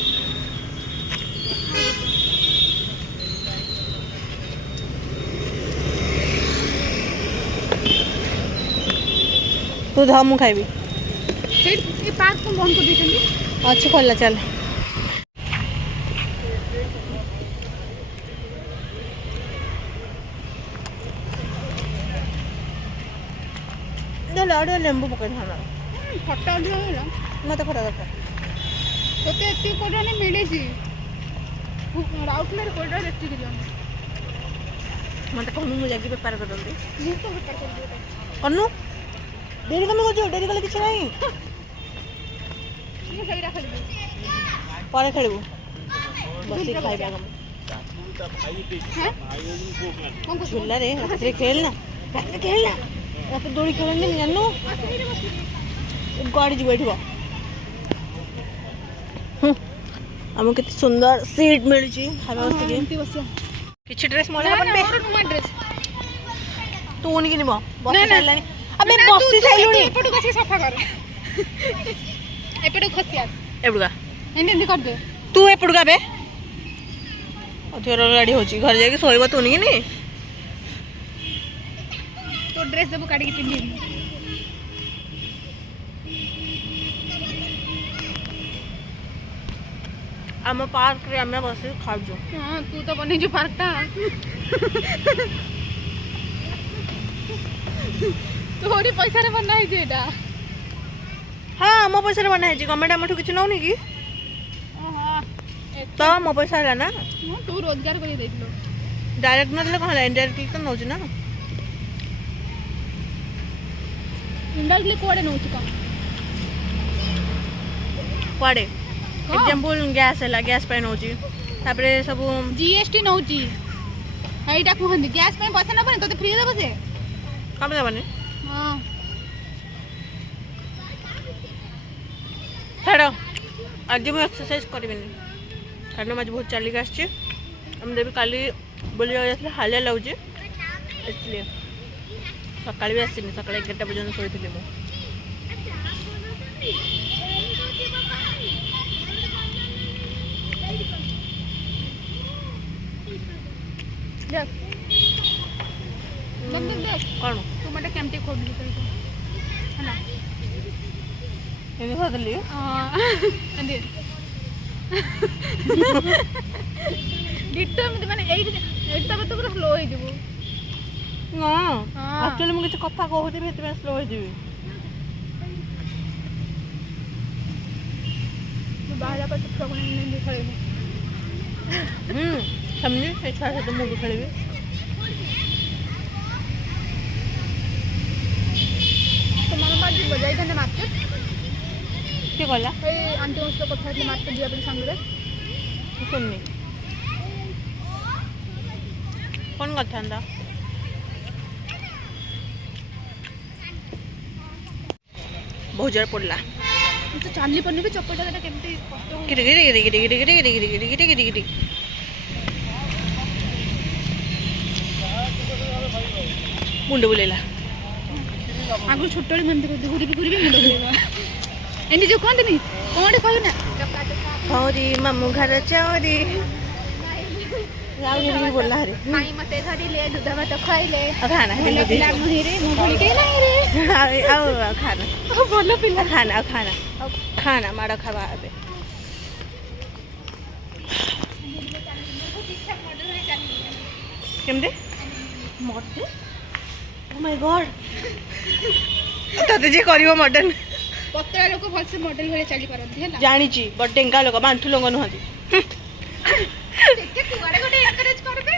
तू ध मु खाइबी ये पार्क को बंद कर देते अच्छी खोला चल लाडू लेंबू पकड़ खाना खट्टा अधिक होला मत खड़ा दरकार तोते एति कोटा नहीं मिले छी राउटलर कोटा एति दियो मत कहनु मु जाकी बेपार कर दे ये तो बेकार कर दियो कन्नू डेरी कमी कर डेरी कले किछ नहीं ये सही रख दे परे खेलबू बसी खाइबा हम हैं कौन को झूला रे रात खेलना रात दौड़ी खेलनी जानू गाड़ी जी बैठब आम के सुंदर सीट मिली खावा बस एमती बसिया किछि ड्रेस मोला ना अपन ना पे और नुआ ड्रेस तू उन किनिब बस ना, ना। साइलानी अबे बसी साइलुनी एपटू कसी सफा कर एपटू खसिया एबुगा एंदी कर दे तू एपड़गा बे अथोर गाड़ी होची घर जाके सोइबो तू नहीं नी तो ड्रेस देबो काटी के पिंदी आम पार्क रे आम बस खाजु हां तू तो बने जो पार्क था तोरी पैसा रे बना है जेटा हाँ मो पैसा बना है गवर्नमेंट आमठू किछ नौनी की हां तो मो पैसा है ना तू रोजगार कर देइलो डायरेक्ट ना देले कहला इनडायरेक्टली तो नौची ना इंडायरेक्टली कोडे नउछ का पड़े एग्जांपल गैस है गैस पे नौची तापरे सब जीएसटी नउची एटा कहंदी गैस पे पैसा न बने तो फ्री देबो से कम देबने हां छाड़ आज मैं एक्सरसाइज करिबिनी कारण आज बहुत चलिक आसछि हम देवी काली बोली जाइए हालिया लाଗୁଛି इसलिए सकाळ भी आसिनी सकाळ 11टा पर्यंत सोईଥିଲି मु देख देख कौन तू मटे केमती खोबली कर हला ଏମିତି କରିଦେଲି ଏମିତି ଗୀତ ଏମିତି ମାନେ ଏଇଠି ତମେ ତ ପୁରା ସ୍ଲୋ ହେଇଯିବୁ। ନା ହଁ। ଆକ୍ଚୁଆଲି ମୁଁ କିଛି କଥା କହୁଥିବି ସେଥିପାଇଁ ସ୍ଲୋ ହେଇଯିବି। ମୁଁ ବାହାରିଲା ପରେ ଛୁଆକୁ ନେଇ ଖେଳିବି। ସେମିତି ସେ ଛୁଆ ସହିତ ମୁଁ ବି ଖେଳିବି। ସେମାନେ ମା ଯିବ ଯାଇଥାନ୍ତେ ମାର୍କେଟ। କିଏ କହିଲା? ଏଇ ଆଣ୍ଟିଙ୍କ ସହିତ କଥା ହେଇଥିଲେ ମାର୍କେଟ ଯିବା ପାଇଁ ସାଙ୍ଗରେ। ମୁଁ ଶୁଣିନି କ'ଣ କରିଥାନ୍ତା? ବହୁତ ଜୋର ପଡ଼ିଲା। ମୁଁ ତ ଚାଲି ପାରୁନି ବି ଚପଟା କେମିତି କଷ୍ଟ ହଉଛି। ଗିରି ଗିରି ଗିରି ଗିରି ଗିରି ଗିରି ଗିରି ଗିରି ଗିରି ଗିରି ଗିରି। ମୁଣ୍ଡ ବୁଲେଇଲା। ଆଗରୁ ଛୋଟବେଳେ ମୁଁ ଏମିତି କରିବି ଘୁରିବି ମୁଣ୍ଡ ବୁଲେଇବା। ଏମିତି ଯୋଉ କହନ୍ତିନି କ'ଣ ଗୋଟେ କହିବୁ ନା ହରି ମାମୁଁ ଘର ଚୋରି बोलना हरे माई मते धरिले दूध भात खुआइले खाना ଭଲ ପିଲା ନୁହେଁରେ ମୁଁ ଭଳି କେହି ନାହିଁ ରେ। ଆଉ ଖାନା ଭଲ ପିଲା ଖାନା ଆଉ ଖାନା ଖାନା ମାଡ଼ ଖାଇବା ଏବେ। କେମିତି ମଡର୍ନ? ଓ ମାଇ ଗଡ୍ ତତେ ଯେ କରିବ ମଡର୍ନ। ପତଳା ଲୋକ ଭଲସେ ମଡେଲ ଭଳି ଚାଲି ପାରନ୍ତି ହେଲା। ଜାଣିଛି ବଟ୍ ଡେଙ୍ଗା ଲୋକ ବାଣ୍ଠୁ ଲୋକ ନୁହନ୍ତି। ଟିକେ କୁଆଡେ ଗୋଟେ ଏନକରେଜ କରିବେ।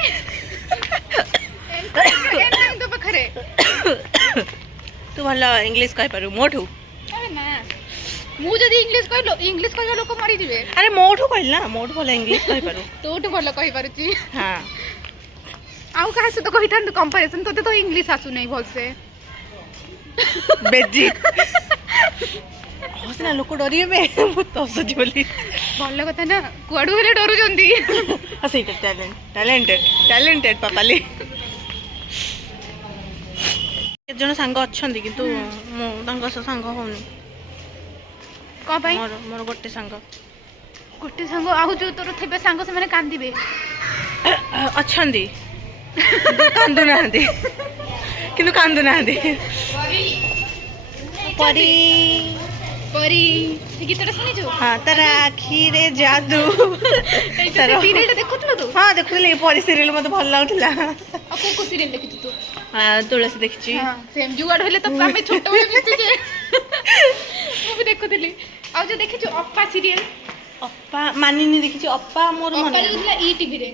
ଏନକରେଜ ତୋ ପାଖରେ ତୁ ଭଲ ଇଂଲିଶ କହିପାରୁ ମୋଠୁ। ଆରେ ନା ମୁଁ ଯଦି ଇଂଲିଶ କହିବା ଲୋକ ମରିଯିବେ। ଆରେ ମୋଠୁ କହିଲି ନା ମୋଠୁ ଭଲ ଇଂଲିଶ କହିପାରୁ। ତୋଠୁ ଭଲ କହିପାରୁଛି। ହଁ ଆଉ କାହା ସହିତ କହିଥାନ୍ତୁ କମ୍ପାରିଜନ ତୋତେ ତ ଇଂଲିଶ ଆସୁନାହିଁ ଭଲସେ। ବେଜି ହସିନା ଲୋକ ଡରିବେ ଭୂତ ହସୁଛି ବୋଲି। ଭଲ କଥା ନା କୁଆଡୁ ହେଲେ ଡରୁଛନ୍ତି। ସେଇଟା ଟ୍ୟାଲେଣ୍ଟେଡ ପାପାଲି। କେତେ ଜଣ ସାଙ୍ଗ ଅଛନ୍ତି କିନ୍ତୁ ମୁଁ ତାଙ୍କ ସହ ସାଙ୍ଗ ହଉନି। କଣ ପାଇଁ? ମୋର ଗୋଟେ ସାଙ୍ଗ ଆଉ ଯୋଉ ତୋର ଥିବେ ସାଙ୍ଗ ସେମାନେ କାନ୍ଦିବେ। ଅଛନ୍ତି କାନ୍ଦୁନାହାନ୍ତି କିନ୍ତୁ କାନ୍ଦୁନାହାନ୍ତି। ପରି ପରି ସେ ଗୀତଟା ଶୁଣିଛୁ? ହଁ ତାର ଆଖିରେ ଯାଦୁ। ସିରିଏଲଟା ଦେଖୁଥିଲୁ ତୁ? ହଁ ଦେଖୁଥିଲି ପରି ସିରିଏଲ ମତେ ଭଲ ଲାଗୁଥିଲା। ଆଉ କୋଉ ସିରିଏଲ ଦେଖିଛୁ ତୁ? ତୁଳସୀ ଦେଖିଛି। ସେମ୍ ଯୁଆଡୁ ହେଲେ ତ ଆମେ ଛୋଟବେଳେ ମିଶିଛେ। ମୁଁ ବି ଦେଖୁଥିଲି। ଆଉ ଯୋଉ ଦେଖିଛୁ ଅପା ସିରିଏଲ? ଅପା ମାନିନି ଦେଖିଛି। ଅପା ମୋର ଅପା ମନେ ଯୋଉଥିଲା ଇଟିଭିରେ।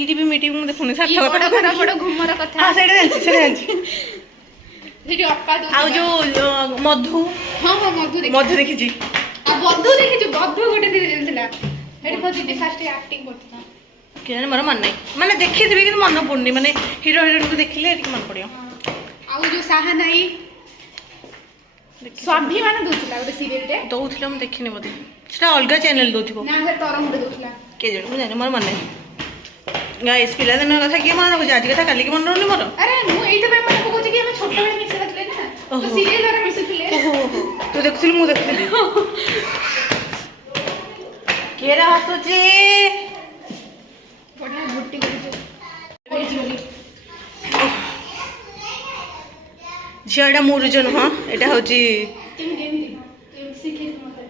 ଇଟିଭି ମିଟିଭି ମୁଁ ଦେଖୁନି। ଇ ବଡ ଘର ବଡ ଘୁମର କଥା। ହଁ ସେଇଟା ଜାଣିଛି। ସେଠି ଅପା ଆଉ ଯୋଉ ମଧୁ। ହଁ ମଧୁ ଦେଖିଛି। ଆଉ ବଧୁ ଦେଖିଛୁ? ବଧୁ ଗୋଟେ ସିରିଏଲ ଥିଲା। ସେଠି ମୋ ଦିଦି ଫାଷ୍ଟ ଆକ୍ଟିଂ କରୁଥିଲା। କେଜାଣି ମୋର ମନେ ନାହିଁ। ମାନେ ଦେଖିଥିବି କିନ୍ତୁ ମନେ ପଡୁନି। ମାନେ ହିରୋ ହିରୋଇନକୁ ଦେଖିଲେ ଟିକେ ମନେ ପଡିବ। ଆଉ ଯୋଉ ସାହାନାଇ ସ୍ୱାଭିମାନ ଦଉଥିଲା ଗୋଟେ ସିରିଏଲଟେ। ଦଉଥିଲା ମୁଁ ଦେଖିନି ବୋଧେ। ସେଟା ଅଲଗା ଚ୍ୟାନେଲ ଦଉଥିବ। ନା ସେ ତରଙ୍ଗରେ ଦଉଥିଲା। କେଜାଣି ମୁଁ ଜାଣିନି ମୋର ମନେ ନାହିଁ। ଗାଇସ୍ ପିଲାଦିନ କଥା କିଏ ମନେ ରଖୁଛି? ଆଜି କଥା କାଲିକି ମନେ ରହୁନି ମୋର। ଆରେ ମୁଁ ଏଇଥିପାଇଁ ମନେ ପକଉଛି କି ଆମେ ଛୋଟବେଳେ ମିଶି ନଥିଲେ ନା। ତ ସିରିଏଲ ଦ୍ୱାରା ମିଶୁଥିଲେ। ତୁ ଦେଖୁଥିଲୁ ମୁଁ ଦେଖୁଥିଲି। କିଏ ହସୁଛି? ବଢିଆ ଭୁଟି କରିଛୁ ବୋଲି। ଝିଅ ଏଇଟା ମୁରୁଜ ନୁହଁ। ଏଇଟା ହଉଛି କେମିତି ଶିଖେଇଛୁ ମତେ?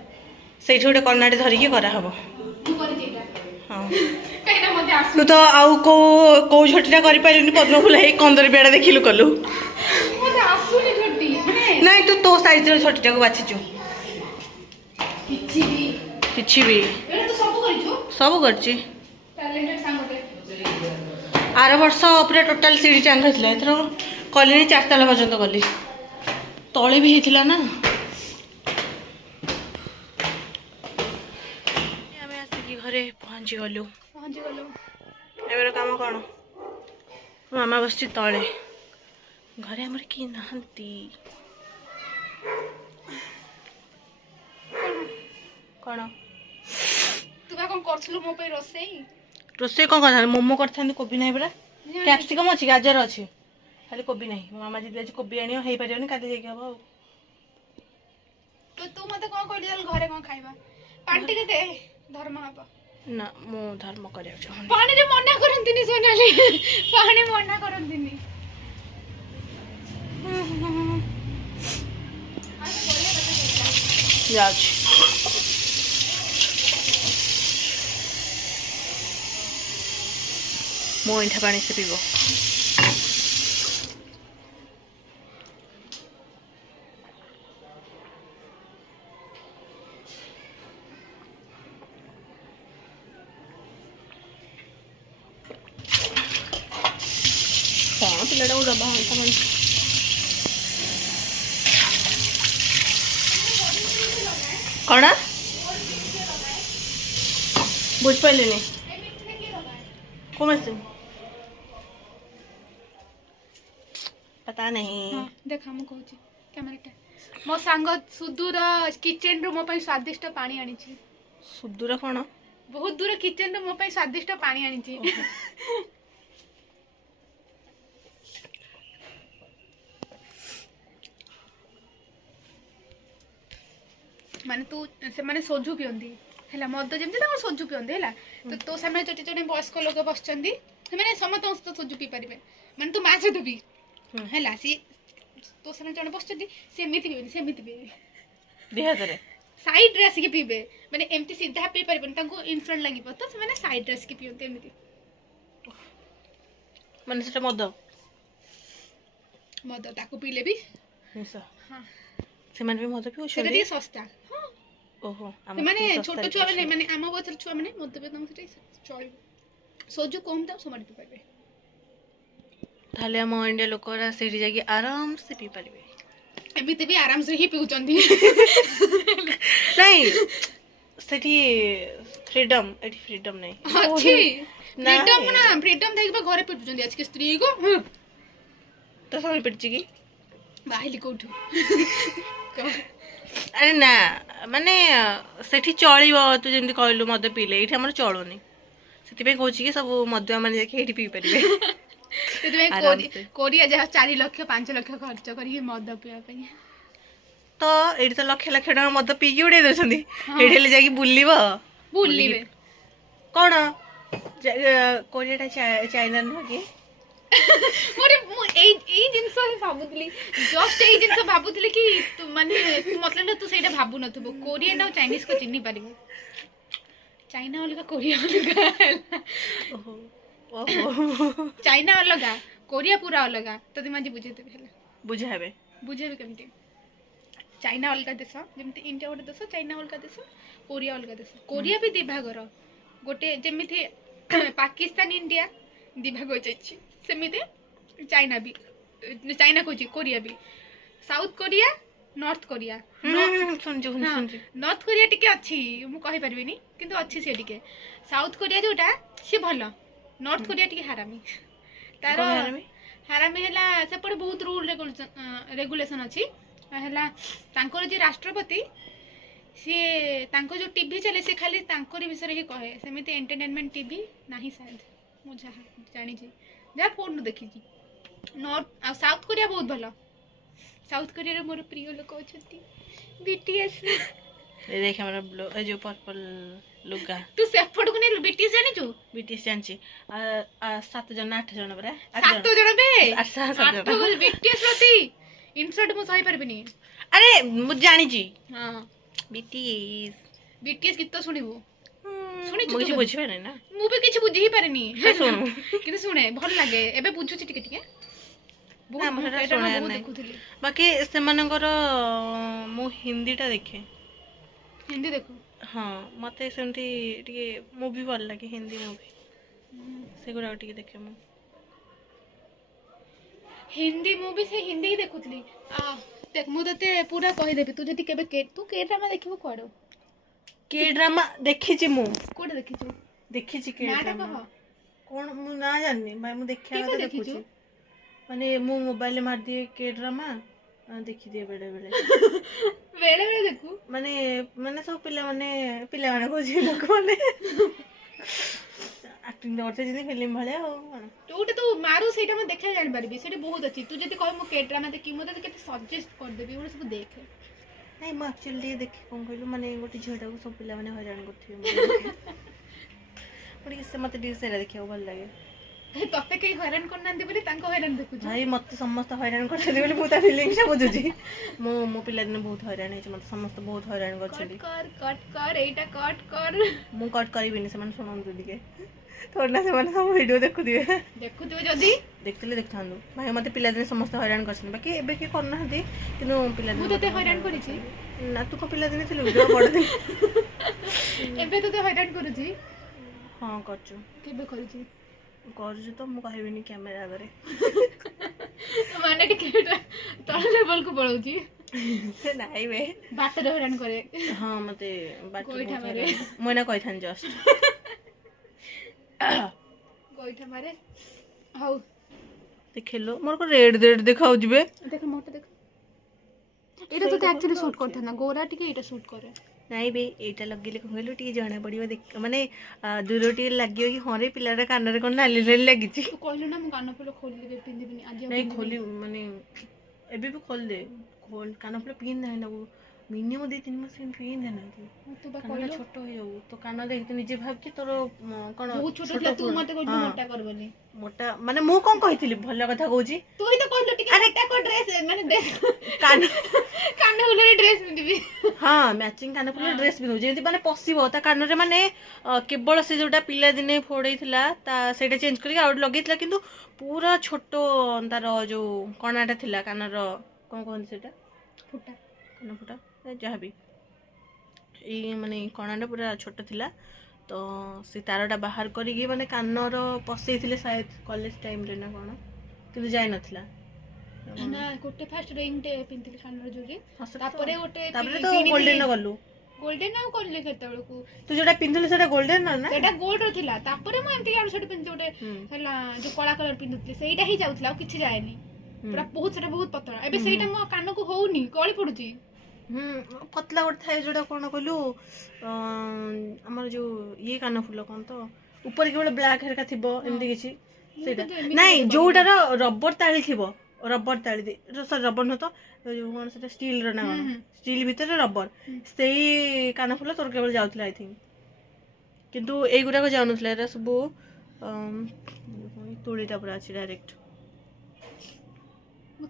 ସେଇଠି ଗୋଟେ କର୍ଣ୍ଣାଟେ ଧରିକି କରାହବ। ମୁଁ କରିଛି ଏଇଟା। ହଁ କାହିଁକିନା ମତେ ତୁ ଆସୁନି। ତ ଆଉ କୋଉ ଝଟିଟା କରିପାରିଲୁନି। ପଦ୍ମ ଫୁଲ ହେଇ କନ୍ଦର ବେଡ଼ା ଦେଖିଲୁ କଲୁ। ମତେ ଆସୁନି ଝଟି। ନାଇଁ ତୁ ତୋ ସାଇଜର ଛଟିଟାକୁ ବାଛିଛୁ। କିଛି ବି ଏଇଟା ତୁ ସବୁ କରିଛୁ? ସବୁ କରିଛି। ଟ୍ୟାଲେଣ୍ଟେଡ ସାଙ୍ଗଟେ। ଆର ବର୍ଷ ପୁରା ଟୋଟାଲ ସିଡି ଟାଙ୍ଗ ହେଇଥିଲା। ଏଥର କଲିନି 4 ତାଲା ପର୍ଯ୍ୟନ୍ତ କଲି। ତଳେ ବି ହେଇଥିଲା ନା। ଆମେ ଆସିକି ଘରେ ପହଞ୍ଚିଗଲୁ। ଏବେର କାମ କ'ଣ? ମାମା ବସିଛି ତଳେ। ଘରେ ଆମର କେହି ନାହାନ୍ତି। କ'ଣ ତୁ ବା କ'ଣ କରୁଥିଲୁ ମୋ ପାଇଁ ରୋଷେଇ? ରୋଷେଇ କ'ଣ କରିଥାନ୍ତି? ମୋମୋ କରିଥାନ୍ତି। କୋବି ନାହିଁ ପରା। କ୍ୟାପ୍ସିକମ୍ ଅଛି, ଗାଜର ଅଛି, ଖାଲି କୋବି ନାହିଁ। ମୋ ମାମା ଯଦି ଆଜି କୋବି ଆଣିବ ହେଇପାରିବନି। କାଲି ଯାଇକି ହବ ଆଉ। ତୁ ମତେ କ'ଣ କହିଲୁ ଚାଲ ଘରେ କ'ଣ ଖାଇବା? ପାଣି ଟିକେ ଦେ ଧର୍ମ ହବ। ନା ମୁଁ ଧର୍ମ କରିବାକୁ ଚାହୁଁନି। ପାଣିରେ ମନା କରନ୍ତିନି ସୋନାଲି। ପାଣି ମନା କରନ୍ତିନି। ଯାଉଛି ମୋ ଅଇଁଠା ପାଣି ସେ ପିଇବ। କ'ଣ ପିଲାଟାକୁ ଦବା ଅଇଁଠା ପାଣି। କ'ଣ ବୁଝିପାରିଲିନି कौन मशीन पता नहीं। हाँ देख हम कहूँ कैमेराटा मो सांग सुदूर किचन रु मो ପାଇଁ स्वादिष्ट पानी आनी छी। सुदूर कौन बहुत दूर किचन रु मो ପାଇଁ स्वादिष्ट पानी आनी छी। माने तू से माने सोजू पियंदी हैला मद जेमती ताको सोजू पियंदी हैला तो तो सामने जटे जटे वयस्क लोक बसचंदी से माने समस्त सोजू पी परिबे माने तू माछ देबी हैला सी तो सामने जने बसचंदी से मिति पीबे देह करे साइड रे आसी पीबे माने एमती सीधा पी परिबन ताको इन्फ्लुएंस लागिबो तो से माने साइड रे आसी पियंती एमती माने सेटा मद ताको पीले भी निशा हां से माने भी मद पिउ सेटा दी सस्ता हां ओहो माने छोटो छुआ माने माने आम बचल छुआ माने मद पे तम सेटा चलिबो सोजू कम दाम समार पी पाबे ताले हम इंडिया लोकरा सेठी जाकी आराम से पी परिबे एमिते भी आराम से ही पिउचंदी नहीं सेठी फ्रीडम एठी फ्रीडम नहीं अच्छी फ्रीडम ना फ्रीडम देखबा घरे पिउचंदी आज के स्त्री को तो सब पिटची की बाहिली कोठू अरे ना माने सेठी चलिबो तू जेंति कहलु मद पीले एठी हमर चलुनी सेति पे कहूची कि सब मदुआ माने जाके एठी पी परिबे सेति कोरिया जा 4 लाख 5 लाख खर्च करी मद पिया पई तो एठी तो लाख लाख टका मद पी की उडे देछंदी एठी ले जाकी बुलिबो बुलिबे कोन कोरियाटा चाइना न कि मोरे एई जिंस भाबुतली जस्ट एई जिंस भाबुतली कि तू माने तू मतलब ना तू सेटा भाबु नथबो कोरियन और चाइनीज को चिन्नी पारिबो चाइना अलगा कोरिया अलगा ओहो ओहो चाइना अलगा कोरिया पूरा अलगा तो तुम आज बुझे देबे हला बुझाबे बुझेबे केमती चाइना अलगा देश जेमती इंडिया गोटे देश चाइना अलगा देश कोरिया अलगा देश कोरिया भी दिभागर गोटे जेमिथि पाकिस्तान इंडिया दिभाग हो जाइछि सेमिते चाइना भी चाइना कोची कोरिया भी साउथ कोरिया नॉर्थ कोरिया सुनजु सुनजु नॉर्थ कोरिया टिके अछि मु कहि परबिनी किंतु अछि से टिके साउथ कोरिया जोटा से भलो नॉर्थ कोरिया टिके हरामी तार हरामी हला सेपटे बहुत रूल रेगुलेशन अछि हला तांकर जे राष्ट्रपति से तांको जो टीवी चले से खाली तांकर विषय ही कहे सेमिते एंटरटेनमेंट टीवी नाही शायद मु जानी छी जा फोन देखी नॉर्थ आ साउथ कोरिया बहुत भलो साउथ कोरिया रे मोर प्रिय लोक अछती बीटीएस ए देख हमरा ब्लो ए जो पर्पल लुगा तू सेपट को ने बीटीएस जानि छु बीटीएस जानची 7 जन 8 जन बरा 7 जन बे 8 जन बीटीएस प्रति इनसर्ट मु सही परबिनी अरे मु जानि छी हां बीटीएस गीत सुनिबो सुनि छु मुझे बुझी पारे ना मु भी किछ बुझी ही पारेनी सुनु किंतु सुने भल लागे एबे बुझु छि टिके टिके बहुत देखुथली बाकी से मानकर मु हिंदी टा देखे हिंदी देखो हाँ मते सेमती टिके मूवी भल लागे हिंदी मूवी से गुडा टिके देखे मु हिंदी मूवी से हिंदी ही देखुथली देख मु तते पूरा कहि देबी तू जति केबे तू के ड्रामा देखिबो कोडो के ड्रामा देखि छी मु कोडे देखि छी के ड्रामा कोन मु ना जाननी भाई मु देखिया देखि छी माने मु मोबाइल मार दिए के ड्रामा देखि दिए बेले बेले देखू माने सब पिला माने को जी लोक माने एक्टिंग करते जिनी फिल्म भले हो तू तो मारू सेटा में देखा जान परबी सेटा बहुत अछि तू जति कह मु के ड्रामा देखि मु त केते सजेस्ट कर देबी ओरे सब देख नहीं मु एक्चुअली देखि कोन कहलु माने गोटी झोटा को सब पिला माने हैरान करथि मोर से मते डी सेरा देखियो भल लागे ତତେ କେହି ହଇରାଣ କରୁନାହାନ୍ତି ବୋଲି ତାଙ୍କ ହଇରାଣ ଦେଖୁଛୁ। ଭାଇ ମତେ ସମସ୍ତେ ହଇରାଣ କରିଛନ୍ତି ବୋଲି ମୁଁ ତା ଫିଲିଙ୍ଗସଟା ବୁଝୁଛି। ମୁଁ ମୋ ପିଲାଦିନେ ବହୁତ ହଇରାଣ ହେଇଛି, ମତେ ସମସ୍ତେ ବହୁତ ହଇରାଣ କରିଛନ୍ତି। କଟ ଏଇଟା କର ମୁଁ କଟ୍ କରିବିନି, ସେମାନେ ଶୁଣନ୍ତୁ ଟିକେ। ଥୋଡ଼ି ନା ସେମାନେ ସବୁ ଭିଡ଼ିଓ ଦେଖୁଥିବେ ଯଦି ଦେଖିଥିଲେ ଦେଖିଥାନ୍ତୁ। ଭାଇ ମତେ ପିଲାଦିନେ ସମସ୍ତେ ହଇରାଣ କରିଛନ୍ତି, ବାକି ଏବେ କିଏ କରୁନାହାନ୍ତି, କିନ୍ତୁ ପିଲାଦିନେ ମୁଁ ତତେ ମତେ ହଇରାଣ କରିଛି। ନା ତୁ କଣ ପିଲାଦିନେ ଥିଲୁ ଭିଡ଼ିଓ ବଡ଼ଦିନ। ଏବେ ତତେ ହଇରାଣ କରୁଛି। ହଁ କରୁଛୁ। କେବେ କରୁଛି? କରୁଛୁ ତ ମୁଁ କହିବିନି କ୍ୟାମେରା ଆଗରେ। ମାନେ ଟିକେ ତଳ ଲେବଲକୁ ପଳଉଛି। ନାଇଁ ବେ, ବାଟରେ ହଇରାଣ କରେ। ହଁ ମତେ ବାଟରେ ଗୋଇଠା ବହୁତ ମାରେ। ହଇରାଣ, ମୁଁ ଏଇନା କହିଥାନ୍ତି ଜଷ୍ଟ। ଗୋଇଠା ମାରେ। ହଉ ଦେଖିଲୁ ମୋର କଣ ରେଡ୍ ରେଡ୍ ଦେଖାଉଛି ବେ। ଦେଖ ମୋଟା ଦେଖ। ଏଇଟା ତତେ ଆକ୍ଚୁଆଲି ସୁଟ୍ କରିଥାନ୍ତା, ଗୋରା ଟିକେ ଏଇଟା ସୁଟ୍ କରେ। ନାଇଁ ବେ, ଏଇଟା ଲଗେଇଲେ କଣ କହିଲୁ ଟିକେ ଜଣା ପଡିବ, ମାନେ ଦୂର ଟିକେ ଲାଗିବ କି ହଁ ରେ ପିଲାଟା କାନରେ କଣ ନାଲି ନାଲି ଲାଗିଛି। ତୁ କହିଲୁ ନା ମୁଁ କାନ ଫୁଲ ଖୋଲିଦେବି ପିନ୍ଧିବିନି ଆଜି ଆଉ ନାଇଁ ପିନ୍ଧିବିନି। ମାନେ ଏବେ ବି ଖୋଲିଦେ, କାନ ଫୁଲ ପିନ୍ଧେ ନା ମିନିମମ୍ 2-3 ମାସ ପିନ୍ଧେ ନା ତୁ। ତୁ ବା କାନଟା କହିଲୁ ଛୋଟ ହେଇଯାଉ ତୋ କାନ ଦେଖ, ତୁ ନିଜେ ଭାବୁଛି ତୋର କଣ ବହୁତ ଛୋଟ ଥିଲା, ତୁ ମତେ କହିଲୁ ମୋଟା କର ବୋଲି। ମୋଟା ମାନେ ମୁଁ କଣ କହିଥିଲି, ଭଲ କଥା କହୁଛି। ତୁ ହିଁ ତ କହିଲୁ ଟିକେ ଆରେ ମୋଟା କର ଡ୍ରେସ୍, ମାନେ ଡ୍ରେସ୍ କାନ କାନ ଫୁଲରେ ଡ୍ରେସ୍ ପିନ୍ଧିବି। ହଁ ମ୍ୟାଚିଂ କାନ ଫୁଲ ଡ୍ରେସ୍ ପିନ୍ଧୁ, ଯେମିତି ମାନେ ପଶିବ ତା କାନରେ, ମାନେ କେବଳ ସେ ଯୋଉଟା ପିଲାଦିନେ ଫୋଡେଇଥିଲା ତା ସେଇଟା ଚେଞ୍ଜ କରିକି ଆଉ ଗୋଟେ ଲଗେଇଥିଲା, କିନ୍ତୁ ପୁରା ଛୋଟ ତାର ଯୋଉ କଣାଟା ଥିଲା କାନର, କଣ କହନ୍ତି ସେଇଟା, ଫୁଟା କାନ ଫୁଟା ଯାହାବି, ଏଇ ମାନେ କଣାଟା ପୁରା ଛୋଟ ଥିଲା। ତ ସେ ତାରଟା ବାହାର କରିକି ମାନେ କାନର ପଶେଇଥିଲେ ସାୟଦ କଲେଜ ଟାଇମରେ ନା କଣ, କିନ୍ତୁ ଯାଇନଥିଲା। ନା ଗୋଟେ ଫାଷ୍ଟ ରିଙ୍ଗଟେ ପିନ୍ଧିଥିଲି କାନରେ ଯୋଉଠି, ହଁ, ସେଟା ତାପରେ ଗୋଟେ ତାପରେ ତ ଗୋଲ୍ଡେନ ଗଲୁ। ଗୋଲ୍ଡେନ ଆଉ କଲି କେତେବେଳକୁ, ତୁ ଯୋଉଟା ପିନ୍ଧୁଥିଲୁ ସେଟା ଗୋଲ୍ଡେନ ନା? ସେଇଟା ଗୋଲ୍ଡର ଥିଲା। ତାପରେ ମୁଁ ଏମିତି ଆଡୁ ସେଠୁ ପିନ୍ଧି ଗୋଟେ ହେଲା ଯୋଉ କଳା କଲର ପିନ୍ଧୁଥିଲି, ସେଇଟା ହିଁ ଯାଉଥିଲା, ଆଉ କିଛି ଯାଏନି। ପୁରା ବହୁତ ସେଟା ବହୁତ ପତଳା। ଏବେ ସେଇଟା ମୋ କାନକୁ ହଉନି, ଗଳି ପଡୁଛି। ପତଲା ଗୋଟେ ଥାଏ ଯୋଉଟା କଣ କହିଲୁ, ଆମର ଯୋଉ ଇଏ କାନ ଫୁଲ କଣ ତ ଉପରେ କେବଳ ବ୍ଲାକ୍ ହେରିକା ଥିବ, ଏମିତି କିଛି ସେଇଟା ନାଇଁ, ଯୋଉଟାର ରବର ତାଳି ଥିବ, ରବର ତାଳି ସରି ରବର ନୁହଁ ତ, ଯୋଉ କଣ ସେଟା ଷ୍ଟିଲର ନା କଣ, ଷ୍ଟିଲ ଭିତରେ ରବର, ସେଇ କାନ ଫୁଲ ତୋର କେବଳ ଯାଉଥିଲା ଆଇ ଥିଙ୍କ, କିନ୍ତୁ ଏଇଗୁଡାକ ଯାଉନଥିଲା। ଏରା ସବୁ ତୁଳିଟା ପୁରା ଅଛି ଡାଇରେକ୍ଟ।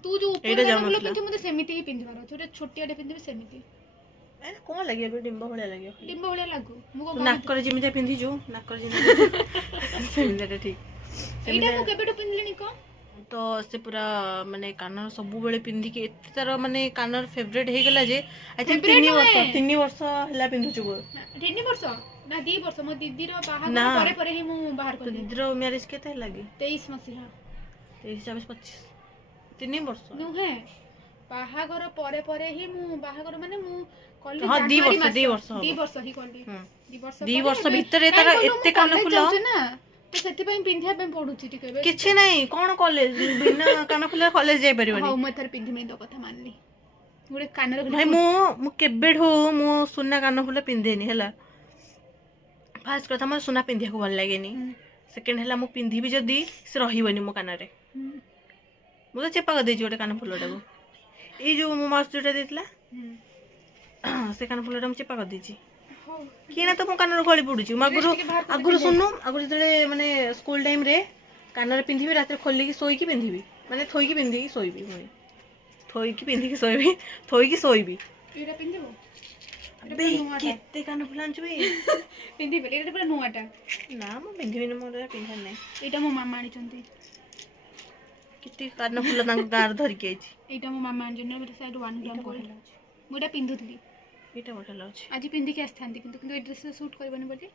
ତୁ ଯୋଉ ଉପର କାନ ଫୁଲ ପିନ୍ଧୁ ମତେ ସେମିତି ହିଁ ପିନ୍ଧିବାର ଅଛି, ଗୋଟେ ଛୋଟିଆଟେ ପିନ୍ଧିବି ସେମିତି। କଣ ଲାଗିବ ଏବେ, ଡିମ୍ବ ଭଳିଆ ଲାଗିବ। ଡିମ୍ବ ଭଳିଆ ଲାଗୁ, ମୁଁ କଣ ନାକରେ ଯେମିତି ପିନ୍ଧିଛୁ, ନାକରେ ଯେମିତି ସେମିତିଟା ଠିକ। ଏଇଟା ମୁଁ କେବେଠୁ ପିନ୍ଧିଲିଣି କଣ ତ ସେ ପୁରା ମାନେ କାନର ସବୁବେଳେ ପିନ୍ଧିକି ଏତେ ତାର ମାନେ କାନର ଫେଭରେଟ ହେଇଗଲା ଯେ ଆଇ ଥିଙ୍କ 3 ବର୍ଷ ହେଲା ପିନ୍ଧୁଛୁ। 3 ବର୍ଷ ନା 2 ବର୍ଷ, ମୋ ଦିଦିର ବାହାଘର ପରେ ପରେ ହିଁ ମୁଁ ବାହାର କଲି। ଦିଦିର ମ୍ୟାରେଜ କେତେ ହେଲା କି? 23 ମସିହା। 23, 24, 25, 3 ବର୍ଷ ନୁହେଁ, ବାହାଘର ପରେ ପରେ ହିଁ ମୁଁ ବାହାଘର ମାନେ ମୁଁ କଲି ହଁ, 2 ଜାନୁଆରୀ ମାସ, 2 ବର୍ଷ 2 ବର୍ଷ ହିଁ କଲି। 2 ବର୍ଷ 2 ବର୍ଷ ପରେ ଭିତରେ ତାର ଏତେ କାନ ଫୁଲ ନା, ତ ସେଥିପାଇଁ ପିନ୍ଧିବା ପାଇଁ ପଡୁଛି ଟିକେ। କିଛି ନାହିଁ, କଣ କଲେଜ ବିନା କାନ ଫୁଲ କଲେଜ ଯାଇପାରିବନି। ହଉ ମୁଁ ଏଥର ପିନ୍ଧିବି, ତୋ କଥା ମାନିଲି। ଗୋଟେ କାନରେ ଭାଇ ମୁଁ କେବେଠୁ ମୁଁ ସୁନା କାନ ଫୁଲ ପିନ୍ଧେନି ହେଲା। ଫାର୍ଷ୍ଟ କଥା ମୋର ସୁନା ପିନ୍ଧିବାକୁ ଭଲ ଲାଗେନି, ସେକେଣ୍ଡ ହେଲା ମୁଁ ପିନ୍ଧିବି ଯଦି ସେ ରହିବନି ମୋ କାନରେ। ମୁଁ ତ ଚେପା କରିଦେଇଛି ଗୋଟେ କାନ ଫୁଲଟାକୁ, ଏଇ ଯୋଉ ମୋ ମାଉସୀ ଯୋଉଟା ଦେଇଥିଲା ସେ କାନ ଫୁଲଟା ମୁଁ ଚେପା କରିଦେଇଛି। କିନା ତ ମୋ କାନରୁ ଗଳି ପଡୁଛି। ମୁଁ ଆଗରୁ ଶୁଣୁ, ଆଗରୁ ଯେତେବେଳେ ମାନେ ସ୍କୁଲ ଟାଇମରେ କାନରେ ପିନ୍ଧିବି, ରାତିରେ ଖୋଲିକି ଶୋଇକି ପିନ୍ଧିବି, ମାନେ ଥୋଇକି ପିନ୍ଧିକି ଶୋଇବି, ପୁଣି ଥୋଇକି ପିନ୍ଧିକି ଶୋଇବି, ଥୋଇକି ଶୋଇବି। ଏଇଟା ପିନ୍ଧିବୁ? ବେ କେତେ କାନ ଫୁଲ ଆଣିଛୁ ବେ? ପିନ୍ଧିବି, ଏଇଟା ପୁରା ନୂଆଟା। ନା ମୁଁ ପିନ୍ଧିବିନି, ମୋର ପିନ୍ଧାର ନାହିଁ। ଏଇଟା ମୋ ମାମା ଆଣିଛନ୍ତି। କେତେ କାନ ଫୁଲ ତାଙ୍କ ଗାଁରୁ ଧରିକି ଆଇଛି। ଏଇଟା ମୋ ମାମା ଆଣିଛନ୍ତି, ଗୋଟେ ସାଇଡ 1 ଗ୍ରାମ ଗୋଲ୍ଡ। ମୁଁ ଏଇଟା ପିନ୍ଧୁଥିଲି, ଏଇଟା ବଢିଆ ଲାଗୁଛି। ଆଜି ପିନ୍ଧିକି ଆସିଥାନ୍ତି, କିନ୍ତୁ ଏଇ ଡ୍ରେସରେ ସୁଟ୍ କରିବନି ବୋଲି।